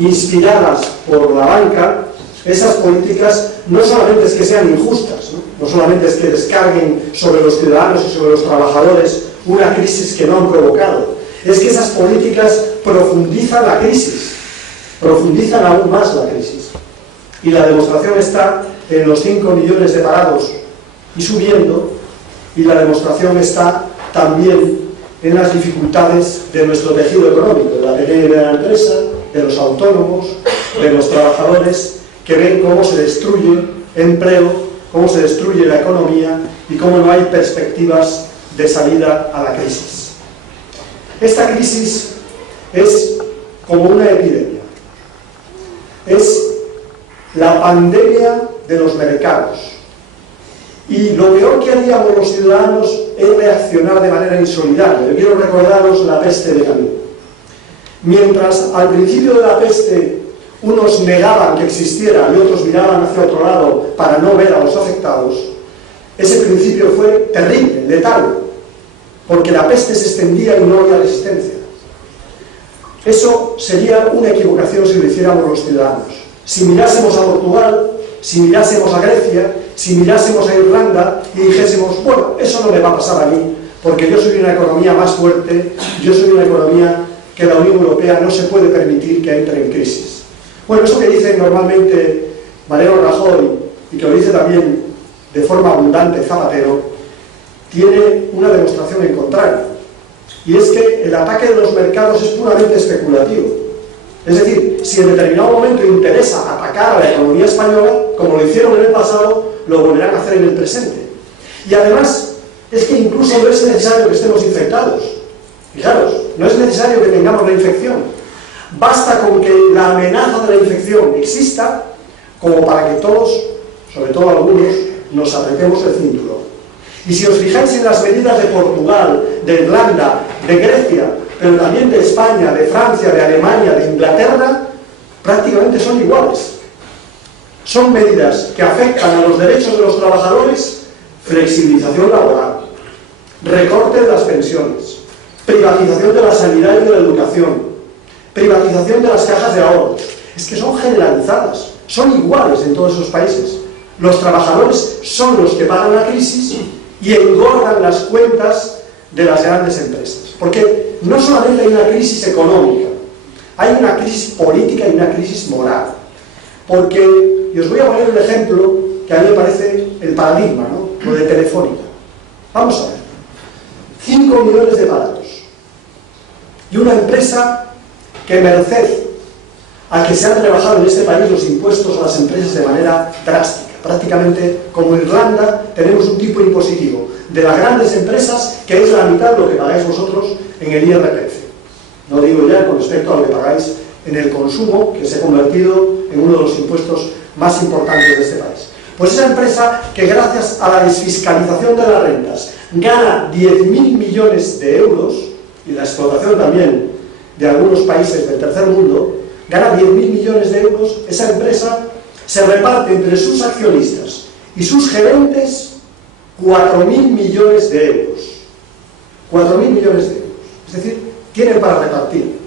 inspiradas por la banca. Esas políticas no solamente es que sean injustas, no solamente es que descarguen sobre los ciudadanos y sobre los trabajadores una crisis que no han provocado, es que esas políticas profundizan la crisis, profundizan aún más la crisis. Y la demostración está en los 5 millones de parados y subiendo, y la demostración está también en las dificultades de nuestro tejido económico, de la pequeña y mediana empresa, de los autónomos, de los trabajadores, que ven cómo se destruye empleo, cómo se destruye la economía y cómo no hay perspectivas de salida a la crisis. Esta crisis es como una epidemia, es la pandemia de los mercados. Y lo peor que haríamos los ciudadanos es reaccionar de manera insolidaria. Yo quiero recordaros la peste de Camilo. Mientras al principio de la peste unos negaban que existiera y otros miraban hacia otro lado para no ver a los afectados, ese principio fue terrible, letal, porque la peste se extendía y no había resistencia. Eso sería una equivocación si lo hiciéramos los ciudadanos. Si mirásemos a Portugal, si mirásemos a Grecia, si mirásemos a Irlanda y dijésemos, bueno, eso no me va a pasar a mí, porque yo soy una economía más fuerte, yo soy una economía que la Unión Europea no se puede permitir que entre en crisis. Bueno, eso que dice normalmente Mariano Rajoy y que lo dice también de forma abundante Zapatero, tiene una demostración en contrario. Y es que el ataque de los mercados es puramente especulativo. Es decir, si en determinado momento interesa atacar a la economía española, como lo hicieron en el pasado, lo volverán a hacer en el presente. Y además, es que incluso no es necesario que estemos infectados. Fijaros, no es necesario que tengamos la infección. Basta con que la amenaza de la infección exista como para que todos, sobre todo algunos, nos apretemos el cinturón. Y si os fijáis en las medidas de Portugal, de Irlanda, de Grecia, pero también de España, de Francia, de Alemania, de Inglaterra, prácticamente son iguales. Son medidas que afectan a los derechos de los trabajadores, flexibilización laboral, recorte de las pensiones, privatización de la sanidad y de la educación, privatización de las cajas de ahorros. Es que son generalizadas, son iguales en todos esos países. Los trabajadores son los que pagan la crisis y engordan las cuentas de las grandes empresas. Porque no solamente hay una crisis económica, hay una crisis política y una crisis moral. Porque, y os voy a poner un ejemplo que a mí me parece el paradigma, ¿no? Lo de Telefónica. Vamos a ver. 5 millones de parados. Y una empresa que, merced a que se han rebajado en este país los impuestos a las empresas de manera drástica, prácticamente como Irlanda, tenemos un tipo impositivo de las grandes empresas que es la mitad de lo que pagáis vosotros en el IRPF. No digo ya con respecto a lo que pagáis en el consumo, que se ha convertido en uno de los impuestos más importantes de este país. Pues esa empresa que gracias a la desfiscalización de las rentas gana 10.000 millones de euros, y la explotación también de algunos países del tercer mundo, gana 10.000 millones de euros, esa empresa se reparte entre sus accionistas y sus gerentes 4.000 millones de euros. 4.000 millones de euros. Es decir, tienen para repartir.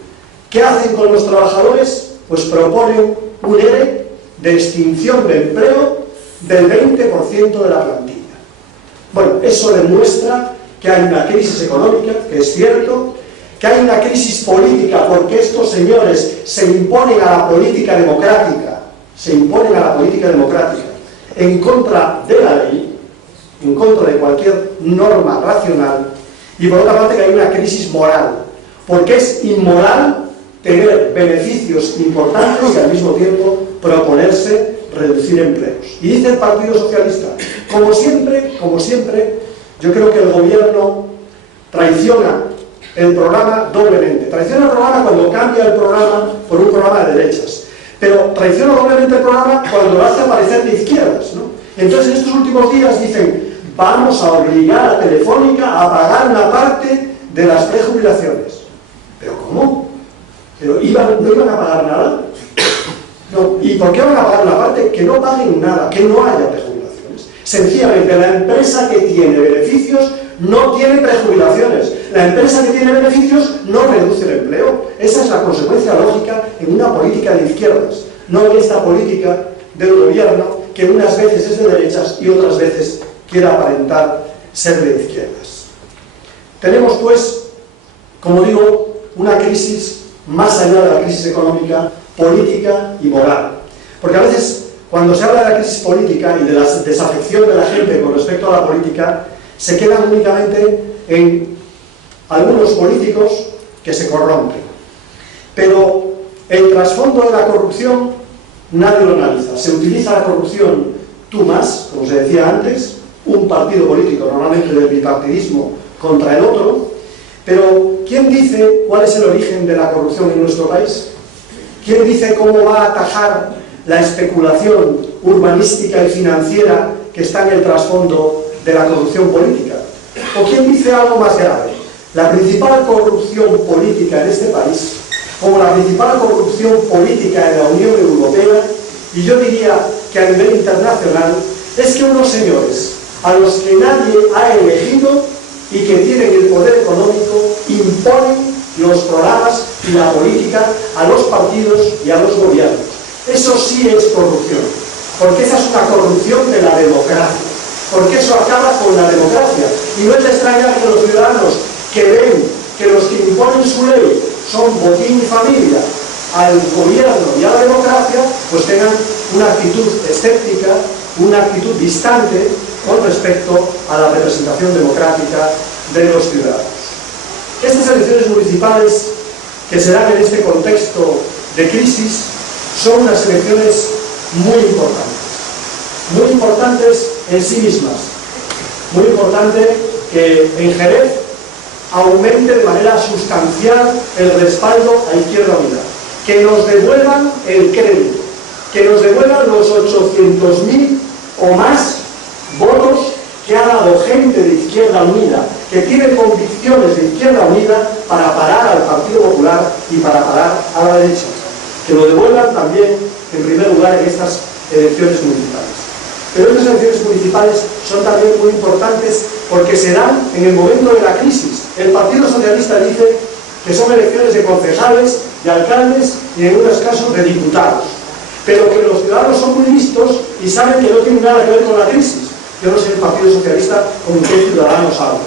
¿Qué hacen con los trabajadores? Pues proponen un ERE de extinción de empleo del 20% de la plantilla. Bueno, eso demuestra que hay una crisis económica, que es cierto, que hay una crisis política porque estos señores se imponen a la política democrática, en contra de la ley, en contra de cualquier norma racional, y por otra parte que hay una crisis moral, porque es inmoral tener beneficios importantes y al mismo tiempo proponerse reducir empleos. Y dice el Partido Socialista, como siempre, yo creo que el gobierno traiciona el programa doblemente. Traiciona el programa cuando cambia el programa por un programa de derechas, pero traiciona doblemente el programa cuando lo hace aparecer de izquierdas, ¿no? Entonces en estos últimos días dicen, vamos a obligar a Telefónica a pagar una parte de las prejubilaciones. ¿Pero cómo? ¿Pero no iban a pagar nada? No. ¿Y por qué van a pagar una parte? Que no paguen nada, que no haya prejubilaciones. Sencillamente, la empresa que tiene beneficios no tiene prejubilaciones. La empresa que tiene beneficios no reduce el empleo. Esa es la consecuencia lógica en una política de izquierdas, no en esta política del gobierno que unas veces es de derechas y otras veces quiere aparentar ser de izquierdas. Tenemos, pues, como digo, una crisis más allá de la crisis económica, política y moral. Porque a veces, cuando se habla de la crisis política y de la desafección de la gente con respecto a la política, se quedan únicamente en algunos políticos que se corrompen. Pero el trasfondo de la corrupción nadie lo analiza. Se utiliza la corrupción tú más, como se decía antes, un partido político, normalmente del bipartidismo, contra el otro. Pero ¿quién dice cuál es el origen de la corrupción en nuestro país? ¿Quién dice cómo va a atajar la especulación urbanística y financiera que está en el trasfondo de la corrupción política? ¿O quién dice algo más grave? La principal corrupción política en este país, como la principal corrupción política en la Unión Europea, y yo diría que a nivel internacional, es que unos señores a los que nadie ha elegido y que tienen el poder económico imponen los programas y la política a los partidos y a los gobiernos. Eso sí es corrupción, porque esa es una corrupción de la democracia, porque eso acaba con la democracia. Y no es de extrañar que los ciudadanos que ven que los que imponen su ley son botín y familia al gobierno y a la democracia, pues tengan una actitud escéptica, una actitud distante con respecto a la representación democrática de los ciudadanos. Estas elecciones municipales que se dan en este contexto de crisis son unas elecciones muy importantes en sí mismas. Muy importante que en Jerez aumente de manera sustancial el respaldo a Izquierda Unida, que nos devuelvan el crédito, que nos devuelvan los 800.000 o más votos que ha dado gente de Izquierda Unida, que tiene convicciones de Izquierda Unida para parar al Partido Popular y para parar a la derecha. Que lo devuelvan también, en primer lugar, en estas elecciones municipales. Pero estas elecciones municipales son también muy importantes porque se dan en el momento de la crisis. El Partido Socialista dice que son elecciones de concejales, de alcaldes y en unos casos de diputados. Pero que los ciudadanos son muy listos y saben que no tienen nada que ver con la crisis. Yo no sé el Partido Socialista con qué ciudadanos habla.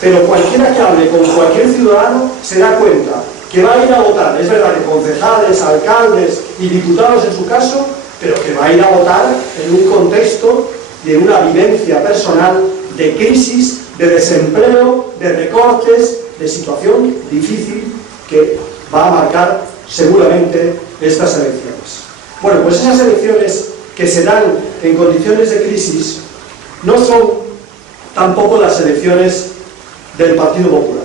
Pero cualquiera que hable con cualquier ciudadano se da cuenta que va a ir a votar, es verdad que concejales, alcaldes y diputados en su caso, pero que va a ir a votar en un contexto de una vivencia personal de crisis, de desempleo, de recortes, de situación difícil que va a marcar seguramente estas elecciones. Bueno, pues esas elecciones que se dan en condiciones de crisis no son tampoco las elecciones del Partido Popular.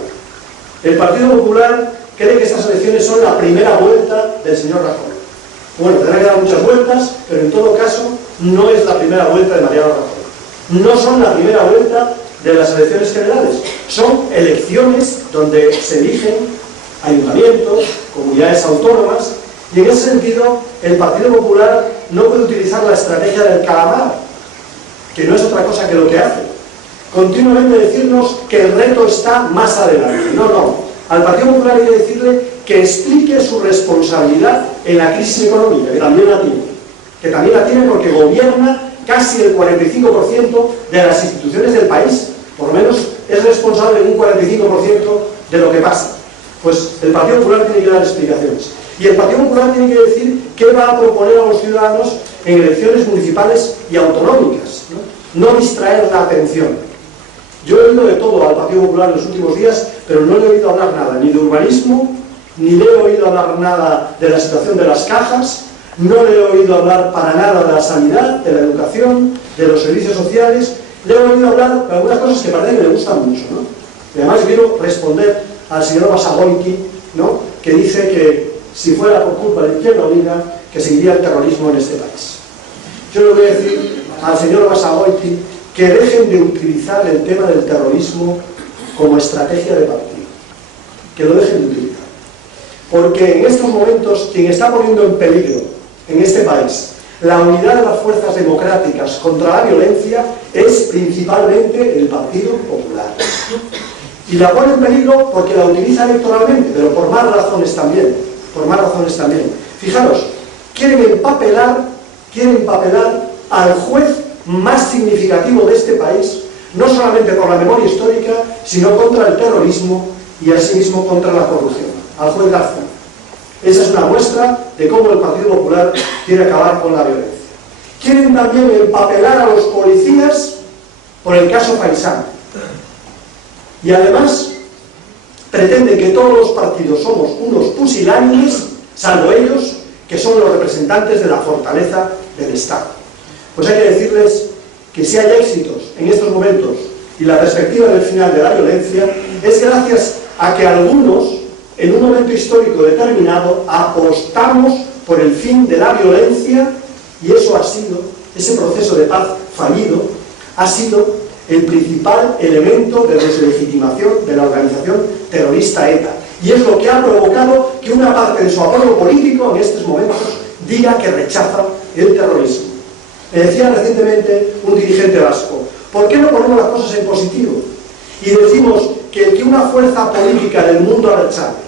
El Partido Popular cree que estas elecciones son la primera vuelta del señor Rajoy. Bueno, tendrá que dar muchas vueltas, pero en todo caso no es la primera vuelta de Mariano Rajoy. No son la primera vuelta de las elecciones generales. Son elecciones donde se eligen ayuntamientos, comunidades autónomas, y en ese sentido el Partido Popular no puede utilizar la estrategia del calamar, que no es otra cosa que lo que hace. Continuamente decirnos que el reto está más adelante. No. Al Partido Popular hay que decirle que explique su responsabilidad en la crisis económica, que también la tiene. Que también la tiene porque gobierna casi el 45% de las instituciones del país. Por lo menos es responsable de un 45% de lo que pasa. Pues el Partido Popular tiene que dar explicaciones. Y el Partido Popular tiene que decir qué va a proponer a los ciudadanos en elecciones municipales y autonómicas. No distraer la atención. Yo he oído de todo al Partido Popular en los últimos días, pero no le he oído hablar nada, ni de urbanismo, ni le he oído hablar nada de la situación de las cajas, no le he oído hablar para nada de la sanidad, de la educación, de los servicios sociales. Le he oído hablar de algunas cosas que parece que le gustan mucho, ¿no? Y además quiero responder al señor Basagoiti, ¿no?, que dice que si fuera por culpa de Izquierda Unida, que seguiría el terrorismo en este país. Yo le voy a decir al señor Basagoiti que dejen de utilizar el tema del terrorismo como estrategia de partido. Que lo dejen de utilizar. Porque en estos momentos quien está poniendo en peligro en este país la unidad de las fuerzas democráticas contra la violencia es principalmente el Partido Popular. Y la pone en peligro porque la utiliza electoralmente, pero por más razones también. Por más razones también. Fijaros, quieren empapelar al juez más significativo de este país, no solamente por la memoria histórica, sino contra el terrorismo y asimismo contra la corrupción, al juez Garzón. Esa es una muestra de cómo el Partido Popular quiere acabar con la violencia. Quieren también empapelar a los policías por el caso Paisán. Y además pretenden que todos los partidos somos unos pusilánimes, salvo ellos, que son los representantes de la fortaleza del Estado. Pues hay que decirles que si hay éxitos en estos momentos y la perspectiva del final de la violencia es gracias a que algunos, en un momento histórico determinado, apostamos por el fin de la violencia, y eso ha sido, ese proceso de paz fallido, ha sido el principal elemento de deslegitimación de la organización terrorista ETA. Y es lo que ha provocado que una parte de su apoyo político en estos momentos diga que rechaza el terrorismo. Me decía recientemente un dirigente vasco, ¿por qué no ponemos las cosas en positivo? Y decimos que una fuerza política del mundo abertzale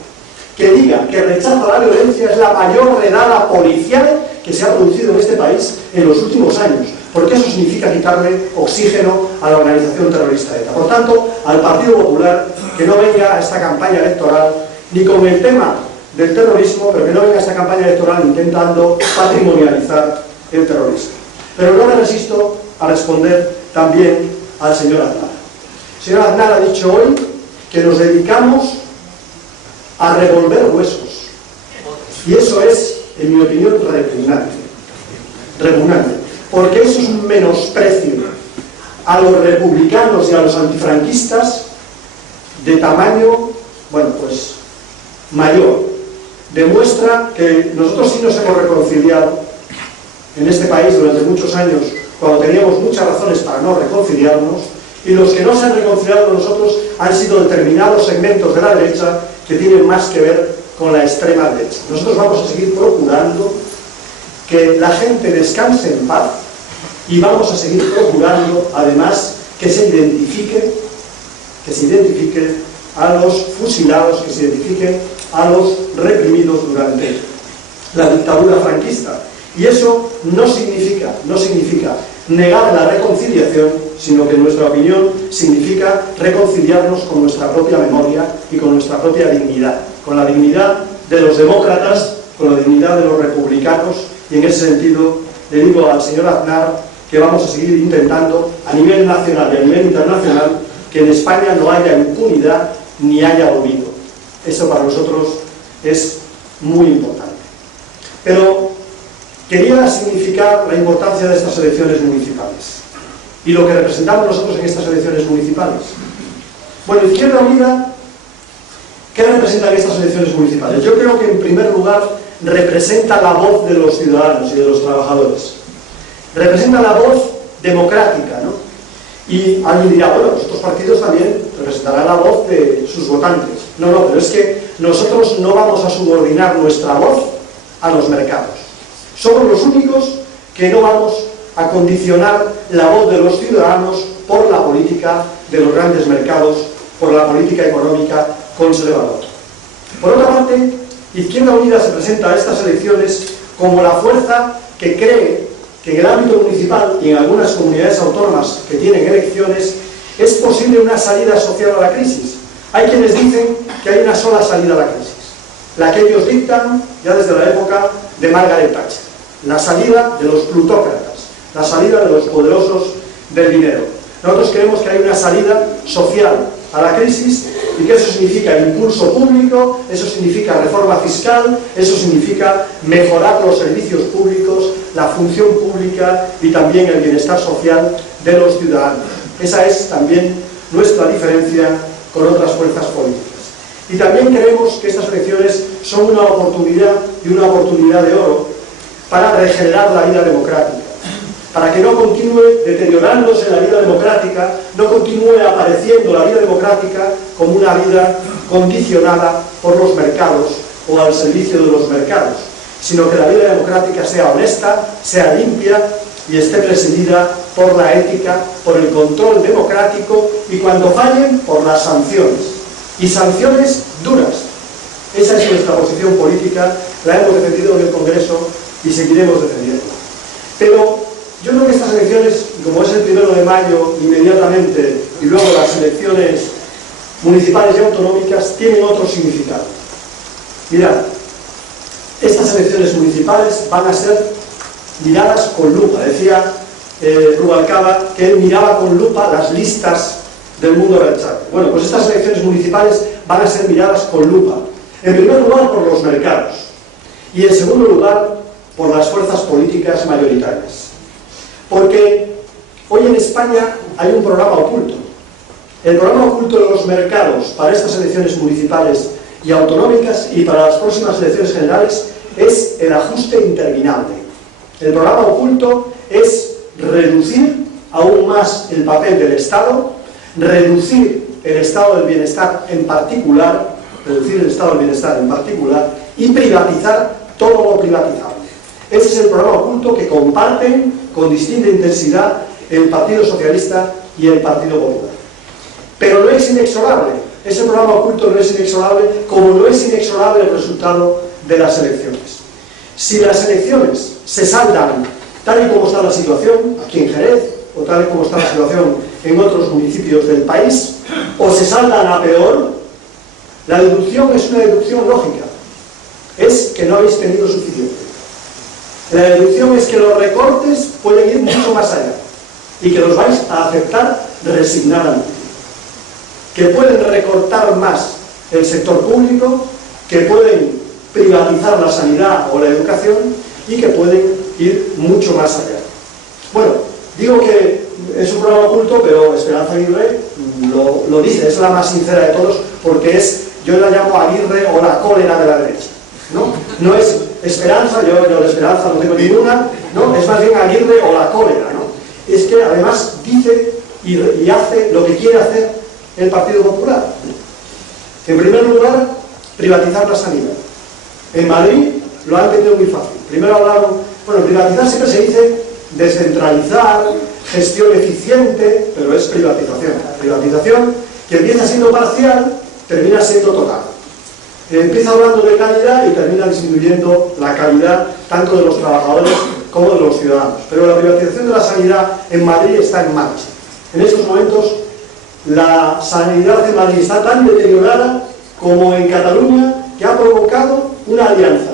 que diga que rechaza la violencia es la mayor redada policial que se ha producido en este país en los últimos años, porque eso significa quitarle oxígeno a la organización terrorista ETA. Por tanto, al Partido Popular, que no venga a esta campaña electoral ni con el tema del terrorismo, pero que no venga esta campaña electoral intentando patrimonializar el terrorismo. Pero no me resisto a responder también al señor Aznar. El señor Aznar ha dicho hoy que nos dedicamos a revolver huesos. Y eso es, en mi opinión, repugnante. Repugnante. Porque eso es un menosprecio a los republicanos y a los antifranquistas de tamaño, bueno, pues, mayor. Demuestra que nosotros sí nos hemos reconciliado en este país durante muchos años, cuando teníamos muchas razones para no reconciliarnos, y los que no se han reconciliado con nosotros han sido determinados segmentos de la derecha que tienen más que ver con la extrema derecha. Nosotros vamos a seguir procurando que la gente descanse en paz y vamos a seguir procurando, además, que se identifique a los fusilados, que se identifique a los reprimidos durante la dictadura franquista. Y eso no significa negar la reconciliación, sino que en nuestra opinión significa reconciliarnos con nuestra propia memoria y con nuestra propia dignidad, con la dignidad de los demócratas, con la dignidad de los republicanos, y en ese sentido le digo al señor Aznar que vamos a seguir intentando a nivel nacional y a nivel internacional que en España no haya impunidad ni haya olvido. Eso para nosotros es muy importante. Pero quería significar la importancia de estas elecciones municipales y lo que representamos nosotros en estas elecciones municipales. Bueno, Izquierda Unida, ¿qué representan estas elecciones municipales? Yo creo que en primer lugar representa la voz de los ciudadanos y de los trabajadores. Representa la voz democrática, ¿no? Y alguien dirá, bueno, los otros partidos también representarán la voz de sus votantes. No, pero es que nosotros no vamos a subordinar nuestra voz a los mercados. Somos los únicos que no vamos a condicionar la voz de los ciudadanos por la política de los grandes mercados, por la política económica conservadora. Por otra parte, Izquierda Unida se presenta a estas elecciones como la fuerza que cree que en el ámbito municipal y en algunas comunidades autónomas que tienen elecciones es posible una salida social a la crisis. Hay quienes dicen que hay una sola salida a la crisis, la que ellos dictan ya desde la época de Margaret Thatcher, la salida de los plutócratas, la salida de los poderosos del dinero. Nosotros creemos que hay una salida social a la crisis y que eso significa impulso público, eso significa reforma fiscal, eso significa mejorar los servicios públicos, la función pública y también el bienestar social de los ciudadanos. Esa es también nuestra diferencia con otras fuerzas políticas. Y también creemos que estas elecciones son una oportunidad y una oportunidad de oro para regenerar la vida democrática, para que no continúe deteriorándose la vida democrática, no continúe apareciendo la vida democrática como una vida condicionada por los mercados o al servicio de los mercados, sino que la vida democrática sea honesta, sea limpia y esté presidida por la ética, por el control democrático y cuando fallen, por las sanciones. Y sanciones duras. Esa es nuestra posición política, la hemos defendido en el Congreso y seguiremos defendiendo. Pero yo creo que estas elecciones, como es el 1 de mayo inmediatamente y luego las elecciones municipales y autonómicas, tienen otro significado. Mirad, estas elecciones municipales van a ser miradas con lupa. Decía Rubalcaba que él miraba con lupa las listas del mundo del chat. Bueno, pues estas elecciones municipales van a ser miradas con lupa. En primer lugar por los mercados y en segundo lugar por las fuerzas políticas mayoritarias. Porque hoy en España hay un programa oculto. El programa oculto de los mercados para estas elecciones municipales y autonómicas y para las próximas elecciones generales es el ajuste interminable. El programa oculto es reducir aún más el papel del Estado, reducir el estado del bienestar en particular, y privatizar todo lo privatizable. Ese es el programa oculto que comparten con distinta intensidad el Partido Socialista y el Partido Popular. Pero no es inexorable, ese programa oculto no es inexorable, como no es inexorable el resultado de las elecciones. Si las elecciones se saldan tal y como está la situación aquí en Jerez, o tal y como está la situación en otros municipios del país, o se saldan a peor, La deducción es una deducción lógica. Es que no habéis tenido suficiente. La deducción es que los recortes pueden ir mucho más allá y que los vais a aceptar resignadamente. Que pueden recortar más el sector público, que pueden privatizar la sanidad o la educación y que pueden ir mucho más allá. Bueno, digo que es un programa oculto, pero Esperanza Aguirre lo dice, es la más sincera de todos, porque es, yo la llamo Aguirre o la cólera de la derecha, ¿no? No es Esperanza, yo de Esperanza no tengo ninguna, ¿no? Es más bien Aguirre o la cólera, ¿no? Es que además dice y hace lo que quiere hacer el Partido Popular. En primer lugar, privatizar la sanidad. En Madrid lo han tenido muy fácil. Primero hablaron, bueno, privatizar siempre se dice descentralizar, gestión eficiente, pero es privatización. Privatización que empieza siendo parcial, termina siendo total. Empieza hablando de calidad y termina disminuyendo la calidad tanto de los trabajadores como de los ciudadanos. Pero la privatización de la sanidad en Madrid está en marcha. En estos momentos la sanidad de Madrid está tan deteriorada como en Cataluña, que ha provocado una alianza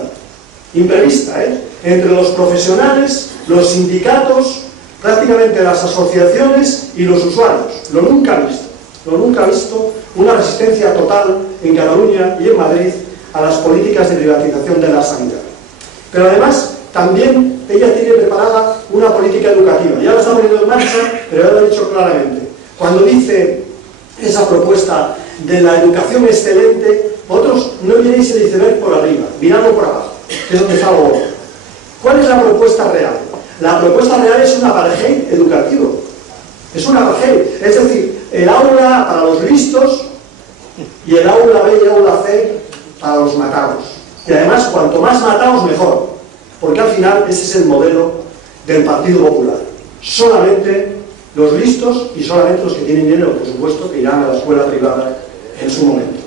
imprevista, entre los profesionales, los sindicatos, prácticamente las asociaciones y los usuarios. Lo nunca visto una resistencia total en Cataluña y en Madrid a las políticas de privatización de la sanidad. Pero además, también ella tiene preparada una política educativa. Ya la está poniendo en marcha, pero ya lo ha dicho claramente. Cuando dice esa propuesta de la educación excelente, vosotros no miréis el iceberg por arriba, miradlo por abajo, que es donde está lo bueno. ¿Cuál es la propuesta real? La propuesta real es un apartheid educativo. Es un apartheid. Es decir, el aula para los listos y el aula B y aula C para los matados. Y además, cuanto más matados, mejor. Porque al final ese es el modelo del Partido Popular. Solamente los listos y solamente los que tienen dinero, por supuesto, que irán a la escuela privada en su momento.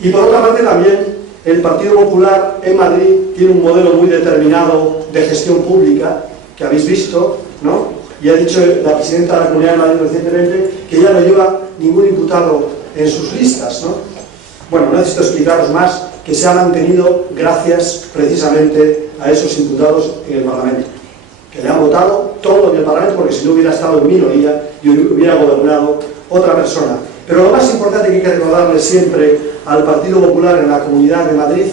Y por otra parte también, el Partido Popular en Madrid tiene un modelo muy determinado de gestión pública, que habéis visto, ¿no? Y ha dicho la presidenta de la Comunidad de Madrid recientemente que ya no lleva ningún imputado en sus listas, ¿no? Bueno, no necesito explicaros más que se ha mantenido gracias precisamente a esos imputados en el Parlamento, que le han votado todo en el Parlamento, porque si no hubiera estado en minoría y hubiera gobernado otra persona. Pero lo más importante que hay que recordarle siempre al Partido Popular en la Comunidad de Madrid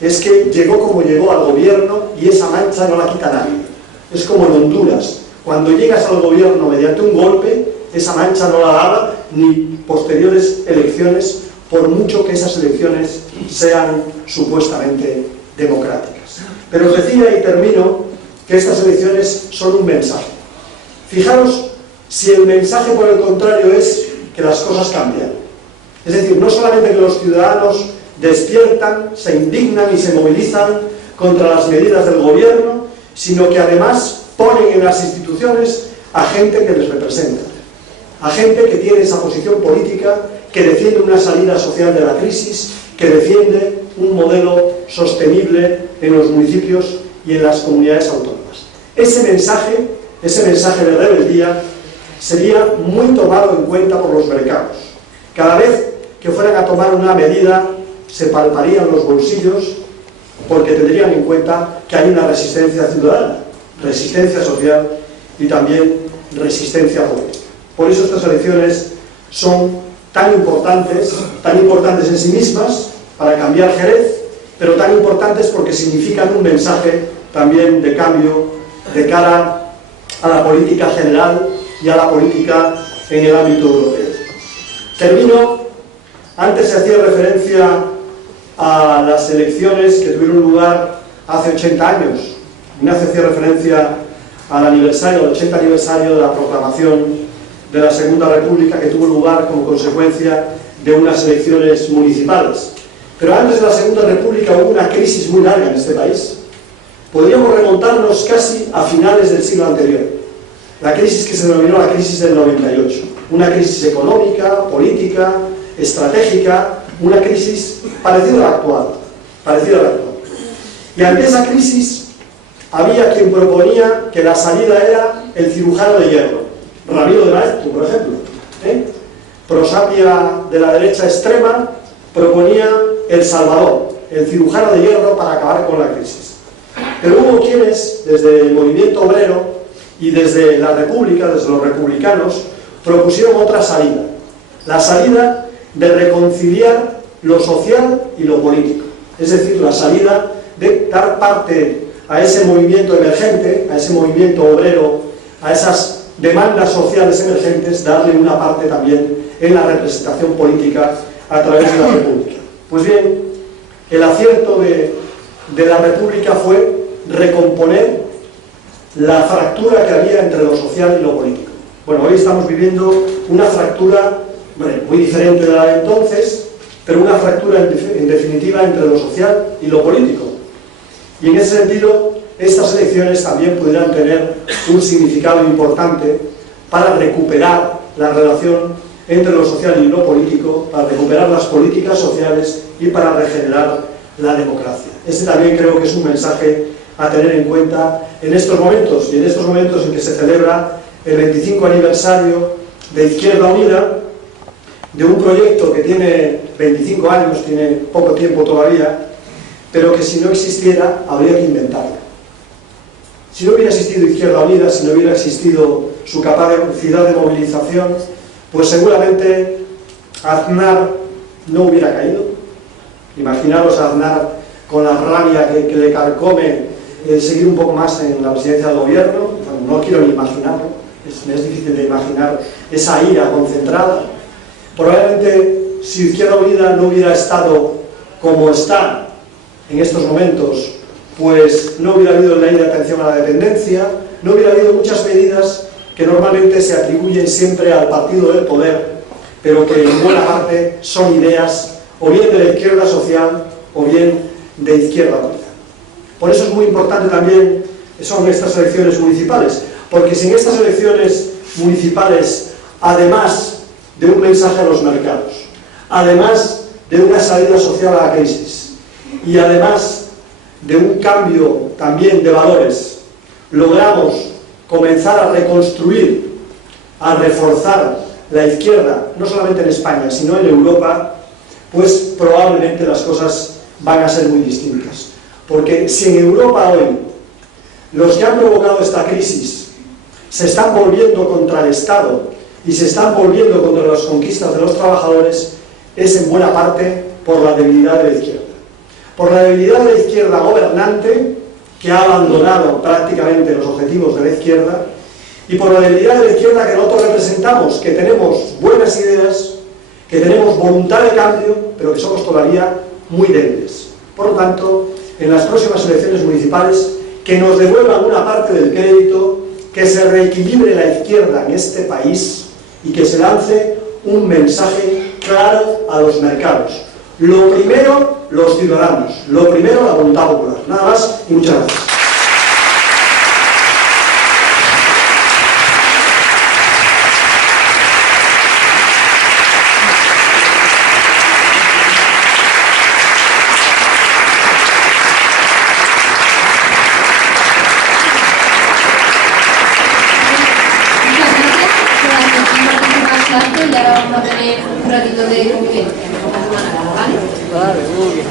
es que llegó como llegó al gobierno y esa mancha no la quita nadie. Es como en Honduras. Cuando llegas al gobierno mediante un golpe, esa mancha no la lava ni posteriores elecciones, por mucho que esas elecciones sean supuestamente democráticas. Pero os decía, y termino, que estas elecciones son un mensaje. Fijaros si el mensaje, por el contrario, es que las cosas cambian. Es decir, no solamente que los ciudadanos despiertan, se indignan y se movilizan contra las medidas del gobierno, sino que además ponen en las instituciones a gente que les representa, a gente que tiene esa posición política, que defiende una salida social de la crisis, que defiende un modelo sostenible en los municipios y en las comunidades autónomas. Ese mensaje de rebeldía sería muy tomado en cuenta por los mercados. Cada vez que fueran a tomar una medida, se palparían los bolsillos, porque tendrían en cuenta que hay una resistencia ciudadana, resistencia social y también resistencia política. Por eso estas elecciones son tan importantes en sí mismas para cambiar Jerez, pero tan importantes porque significan un mensaje también de cambio de cara a la política general y a la política en el ámbito europeo. Termino. Antes se hacía referencia a las elecciones que tuvieron lugar hace 80 años. Ignacio hacía referencia al aniversario, al 80 aniversario de la proclamación de la Segunda República, que tuvo lugar como consecuencia de unas elecciones municipales. Pero antes de la Segunda República hubo una crisis muy larga en este país. Podríamos remontarnos casi a finales del siglo anterior. La crisis que se denominó la crisis del 98. Una crisis económica, política, estratégica, una crisis parecida a la actual. Y ante esa crisis había quien proponía que la salida era el cirujano de hierro, Ramiro de Maeztu, por ejemplo, prosapia de la derecha extrema, proponía El Salvador, el cirujano de hierro para acabar con la crisis. Pero hubo quienes, desde el movimiento obrero y desde la República, desde los republicanos, propusieron otra salida, la salida de reconciliar lo social y lo político, es decir, la salida de dar parte a ese movimiento emergente, a ese movimiento obrero, a esas demandas sociales emergentes, darle una parte también en la representación política a través de la República. Pues bien, el acierto de la República fue recomponer la fractura que había entre lo social y lo político. Bueno, hoy estamos viviendo una fractura muy diferente de la de entonces, pero una fractura en definitiva entre lo social y lo político. Y en ese sentido, estas elecciones también pudieran tener un significado importante para recuperar la relación entre lo social y lo político, para recuperar las políticas sociales y para regenerar la democracia. Este también creo que es un mensaje a tener en cuenta en estos momentos, y en estos momentos en que se celebra el 25 aniversario de Izquierda Unida, de un proyecto que tiene 25 años, tiene poco tiempo todavía, pero que si no existiera habría que inventarlo. Si no hubiera existido Izquierda Unida, si no hubiera existido su capacidad de movilización, pues seguramente Aznar no hubiera caído. Imaginaros a Aznar con la rabia que le carcome seguir un poco más en la presidencia del gobierno. Bueno, no quiero ni imaginarlo, me es difícil de imaginar esa ira concentrada. Probablemente si Izquierda Unida no hubiera estado como está en estos momentos, pues no hubiera habido ley de atención a la dependencia, no hubiera habido muchas medidas que normalmente se atribuyen siempre al partido del poder, pero que en buena parte son ideas o bien de la izquierda social o bien de Izquierda Unida. Por eso es muy importante también son estas elecciones municipales, porque si en estas elecciones municipales, además de un mensaje a los mercados, además de una salida social a la crisis y además de un cambio también de valores, logramos comenzar a reconstruir, a reforzar la izquierda, no solamente en España, sino en Europa, pues probablemente las cosas van a ser muy distintas. Porque si en Europa hoy los que han provocado esta crisis se están volviendo contra el Estado y se están volviendo contra las conquistas de los trabajadores, es en buena parte por la debilidad de la izquierda. Por la debilidad de la izquierda gobernante, que ha abandonado prácticamente los objetivos de la izquierda, y por la debilidad de la izquierda que nosotros representamos, que tenemos buenas ideas, que tenemos voluntad de cambio, pero que somos todavía muy débiles. Por lo tanto, en las próximas elecciones municipales, que nos devuelvan una parte del crédito, que se reequilibre la izquierda en este país y que se lance un mensaje claro a los mercados. Lo primero, los ciudadanos. Lo primero, la voluntad popular. Nada más y muchas gracias. Y ahora vamos a tener un ratito de convivencia. ¿Vale? Muy bien.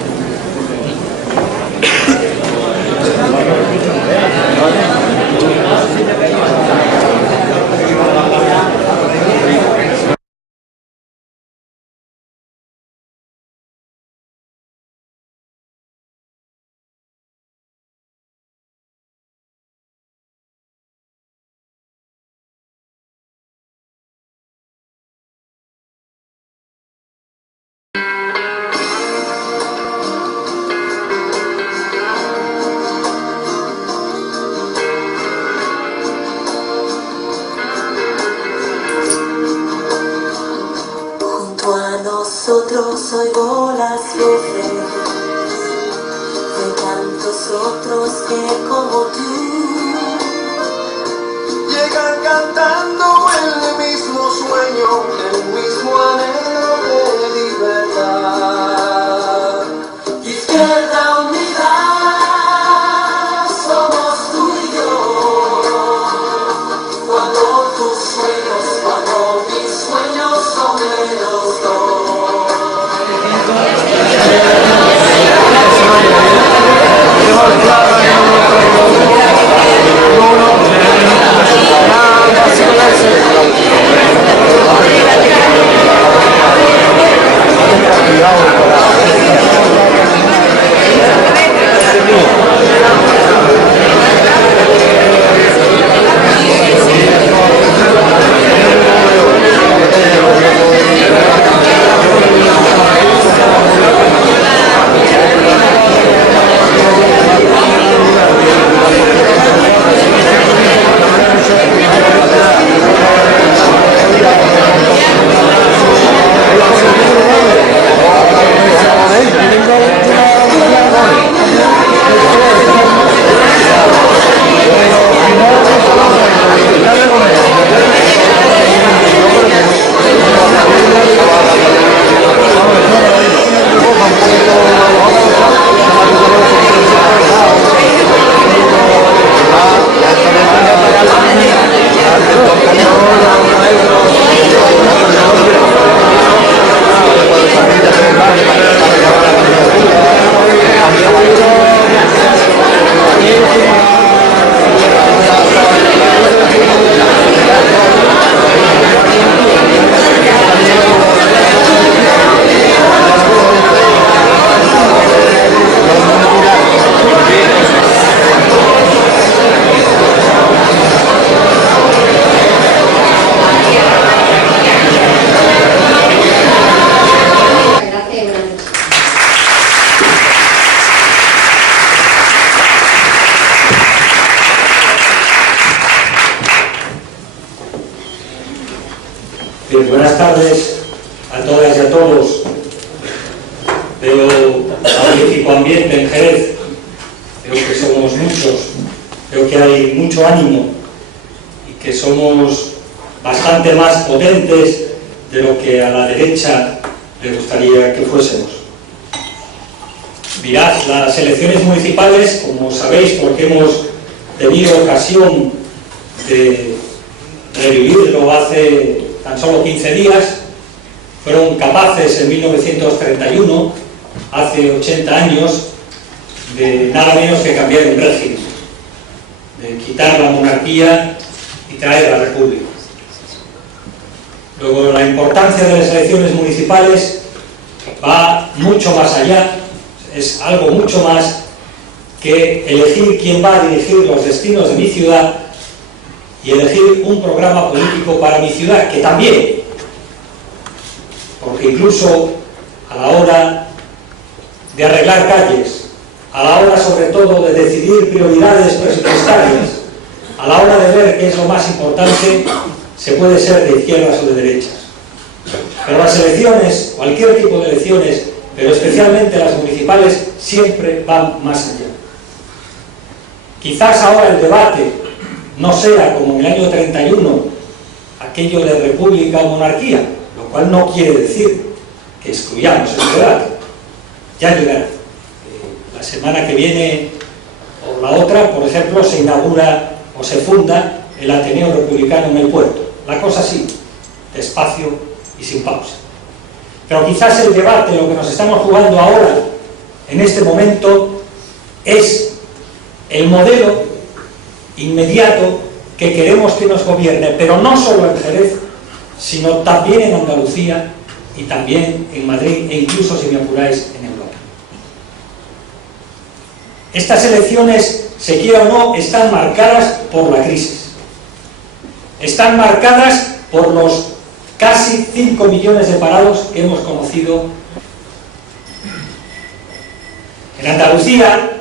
Nosotros oigo las voces de tantos otros que como tú llegan cantando el mismo sueño, el mismo anhelo de libertad. Izquierda Unida, somos tú y yo. Cuando tus sueños, cuando mis sueños son de los dos. Bien, buenas tardes a todas y a todos. Veo magnífico ambiente en Jerez, veo que somos muchos, veo que hay mucho ánimo y que somos bastante más potentes de lo que a la derecha le gustaría que fuésemos. Mirad, las elecciones municipales, como sabéis, porque hemos tenido ocasión de revivirlo hace tan solo 15 días, fueron capaces en 1931, hace 80 años, de nada menos que cambiar el régimen, de quitar la monarquía y traer la república. Luego, la importancia de las elecciones municipales va mucho más allá, es algo mucho más que elegir quién va a dirigir los destinos de mi ciudad y elegir un programa político para mi ciudad, que también, porque incluso a la hora de arreglar calles, a la hora sobre todo de decidir prioridades presupuestarias, a la hora de ver qué es lo más importante, se puede ser de izquierdas o de derechas. Pero las elecciones, cualquier tipo de elecciones, pero especialmente las municipales, siempre van más allá. Quizás ahora el debate no sea como en el año 31, aquello de república o monarquía, lo cual no quiere decir que excluyamos ese debate. Ya llegará. La semana que viene o la otra, por ejemplo, se inaugura o se funda el Ateneo Republicano en el puerto. La cosa sí, despacio y sin pausa. Pero quizás el debate, lo que nos estamos jugando ahora, en este momento, es el modelo inmediato que queremos que nos gobierne, pero no solo en Jerez, sino también en Andalucía y también en Madrid e incluso, si me apuráis, en Europa. Estas elecciones, se quiera o no, están marcadas por la crisis. Están marcadas por los casi 5 millones de parados que hemos conocido. En Andalucía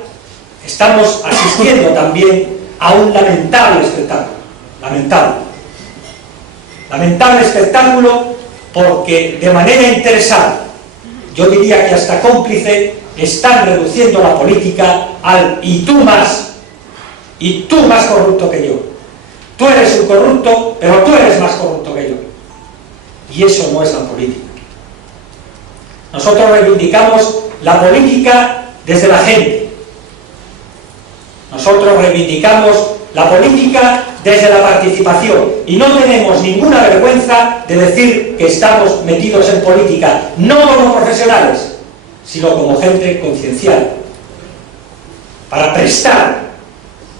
estamos asistiendo también a un lamentable espectáculo. Lamentable espectáculo porque de manera interesada, yo diría que hasta cómplice, están reduciendo la política al y tú más corrupto que yo. Tú eres un corrupto, pero tú eres más corrupto que yo. Y eso no es la política. Nosotros reivindicamos la política desde la gente. Nosotros reivindicamos la política desde la participación. Y no tenemos ninguna vergüenza de decir que estamos metidos en política, no como profesionales, sino como gente conciencial, para prestar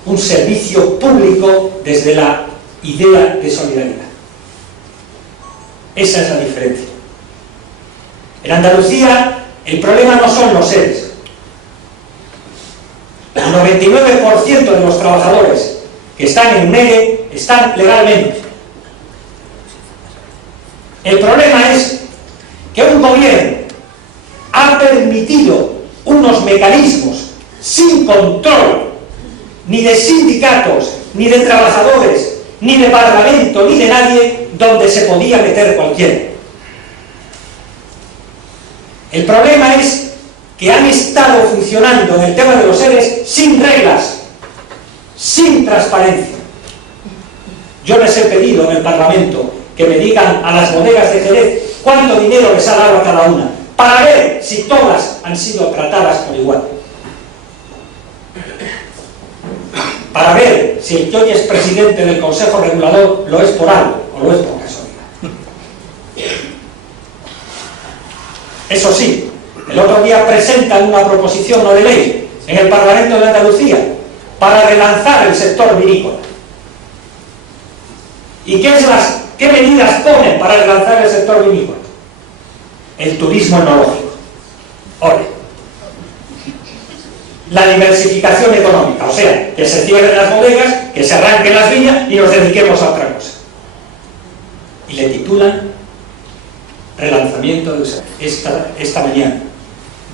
un servicio público desde la idea de solidaridad. Esa es la diferencia. En Andalucía el problema no son los seres. El 99% de los trabajadores que están en ERE están legalmente. El problema es que un gobierno ha permitido unos mecanismos sin control ni de sindicatos, ni de trabajadores, ni de parlamento, ni de nadie, donde se podía meter cualquiera. El problema es que han estado funcionando en el tema de los seres sin reglas, sin transparencia. Yo les he pedido en el Parlamento que me digan a las bodegas de Jerez cuánto dinero les ha dado a cada una, para ver si todas han sido tratadas por igual. Para ver si el que hoy es presidente del Consejo Regulador lo es por algo o lo es por casualidad. Eso sí, el otro día presentan una proposición no de ley en el Parlamento de Andalucía para relanzar el sector vinícola. ¿Y qué medidas ponen para relanzar el sector vinícola? El turismo enológico. Ole. La diversificación económica, o sea, que se cierren las bodegas, que se arranquen las viñas y nos dediquemos a otra cosa. Y le titulan relanzamiento del sector esta mañana,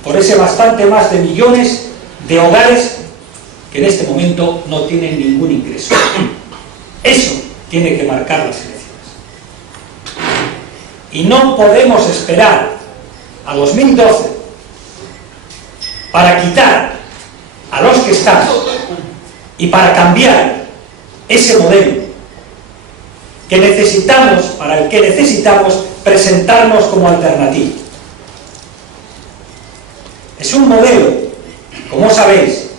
por ese bastante más de millones de hogares que en este momento no tienen ningún ingreso. Eso tiene que marcar las elecciones. Y no podemos esperar a 2012 para quitar a los que están y para cambiar ese modelo que necesitamos, para el que necesitamos presentarnos como alternativa. Es un modelo, como sabéis,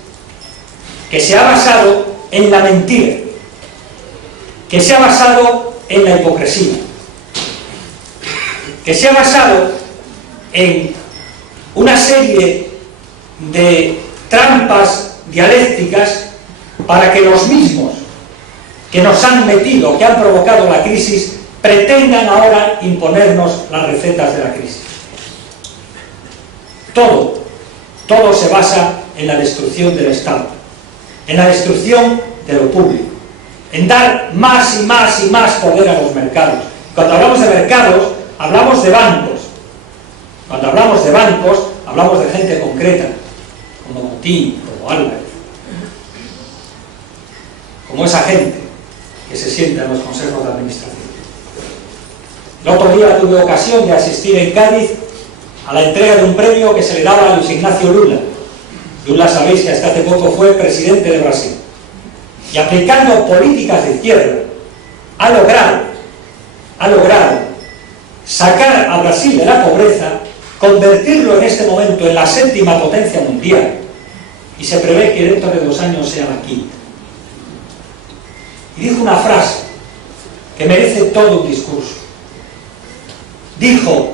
que se ha basado en la mentira, que se ha basado en la hipocresía, que se ha basado en una serie de trampas dialécticas para que los mismos que nos han metido, que han provocado la crisis, pretendan ahora imponernos las recetas de la crisis. Todo se basa en la destrucción del Estado, en la destrucción de lo público, en dar más y más y más poder a los mercados. Cuando hablamos de mercados, hablamos de bancos. Cuando hablamos de bancos, hablamos de gente concreta, como Motín, como Álvarez, como esa gente que se sienta en los consejos de administración. El otro día tuve ocasión de asistir en Cádiz a la entrega de un premio que se le daba a Luis Ignacio Lula. Lula, sabéis que hasta hace poco fue presidente de Brasil. Y aplicando políticas de izquierda, ha logrado sacar a Brasil de la pobreza, convertirlo en este momento en la 7ª potencia mundial, y se prevé que dentro de 2 años sea la 5ª. Y dijo una frase que merece todo un discurso. Dijo: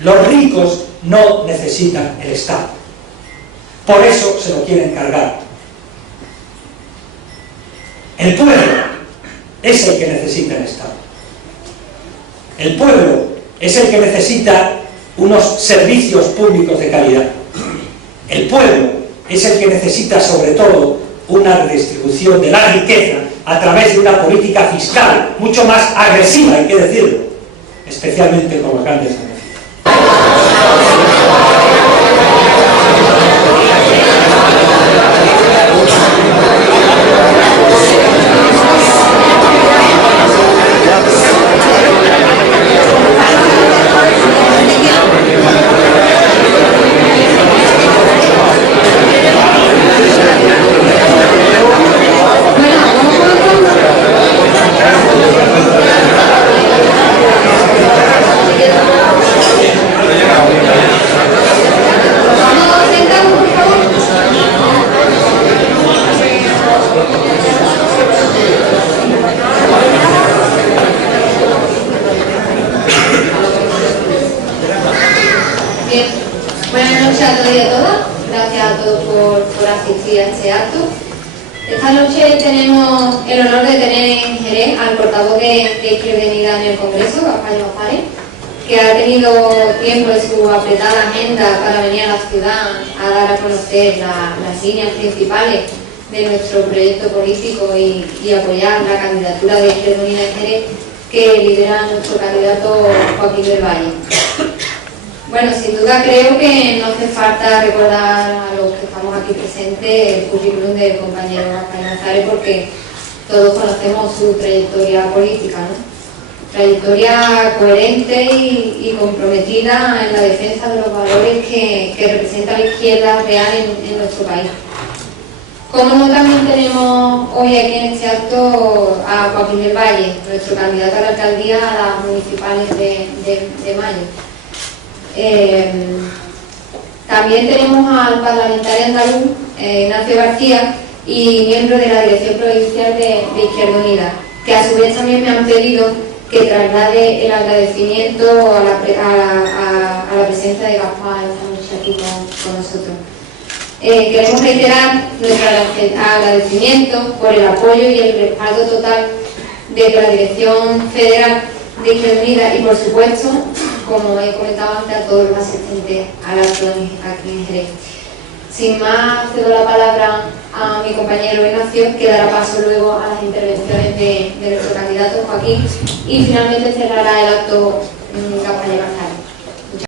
los ricos no necesitan el Estado, por eso se lo quieren cargar. El pueblo es el que necesita el Estado. El pueblo es el que necesita unos servicios públicos de calidad. El pueblo es el que necesita, sobre todo, una redistribución de la riqueza a través de una política fiscal mucho más agresiva, hay que decirlo, especialmente con los grandes beneficios. Esta noche tenemos el honor de tener en Jerez al portavoz de Izquierda Unida en el Congreso, Gaspar Llaspare, que ha tenido tiempo en su apretada agenda para venir a la ciudad a dar a conocer las líneas principales de nuestro proyecto político y apoyar la candidatura de Izquierda Unida en Jerez que lidera nuestro candidato Joaquín del Valle. Bueno, sin duda creo que no hace falta recordar a los que estamos aquí presentes el currículum del compañero Gaspar Llaspare, porque todos conocemos su trayectoria política, ¿no? Trayectoria coherente y comprometida en la defensa de los valores que representa la izquierda real en nuestro país. Como no, también tenemos hoy aquí en este acto a Joaquín del Valle, nuestro candidato a la alcaldía a las municipales de mayo. También tenemos al parlamentario andaluz Ignacio García y miembro de la Dirección Provincial de Izquierda Unida, que a su vez también me han pedido que traslade el agradecimiento a la presencia de Gaspar esta noche aquí con nosotros. Queremos reiterar nuestro agradecimiento por el apoyo y el respaldo total de la Dirección Federal de Izquierda Unida y, por supuesto, como he comentado antes, a todos los asistentes al acto aquí en Jerez. Sin más, cedo la palabra a mi compañero Ignacio, que dará paso luego a las intervenciones de nuestro candidato Joaquín, y finalmente cerrará el acto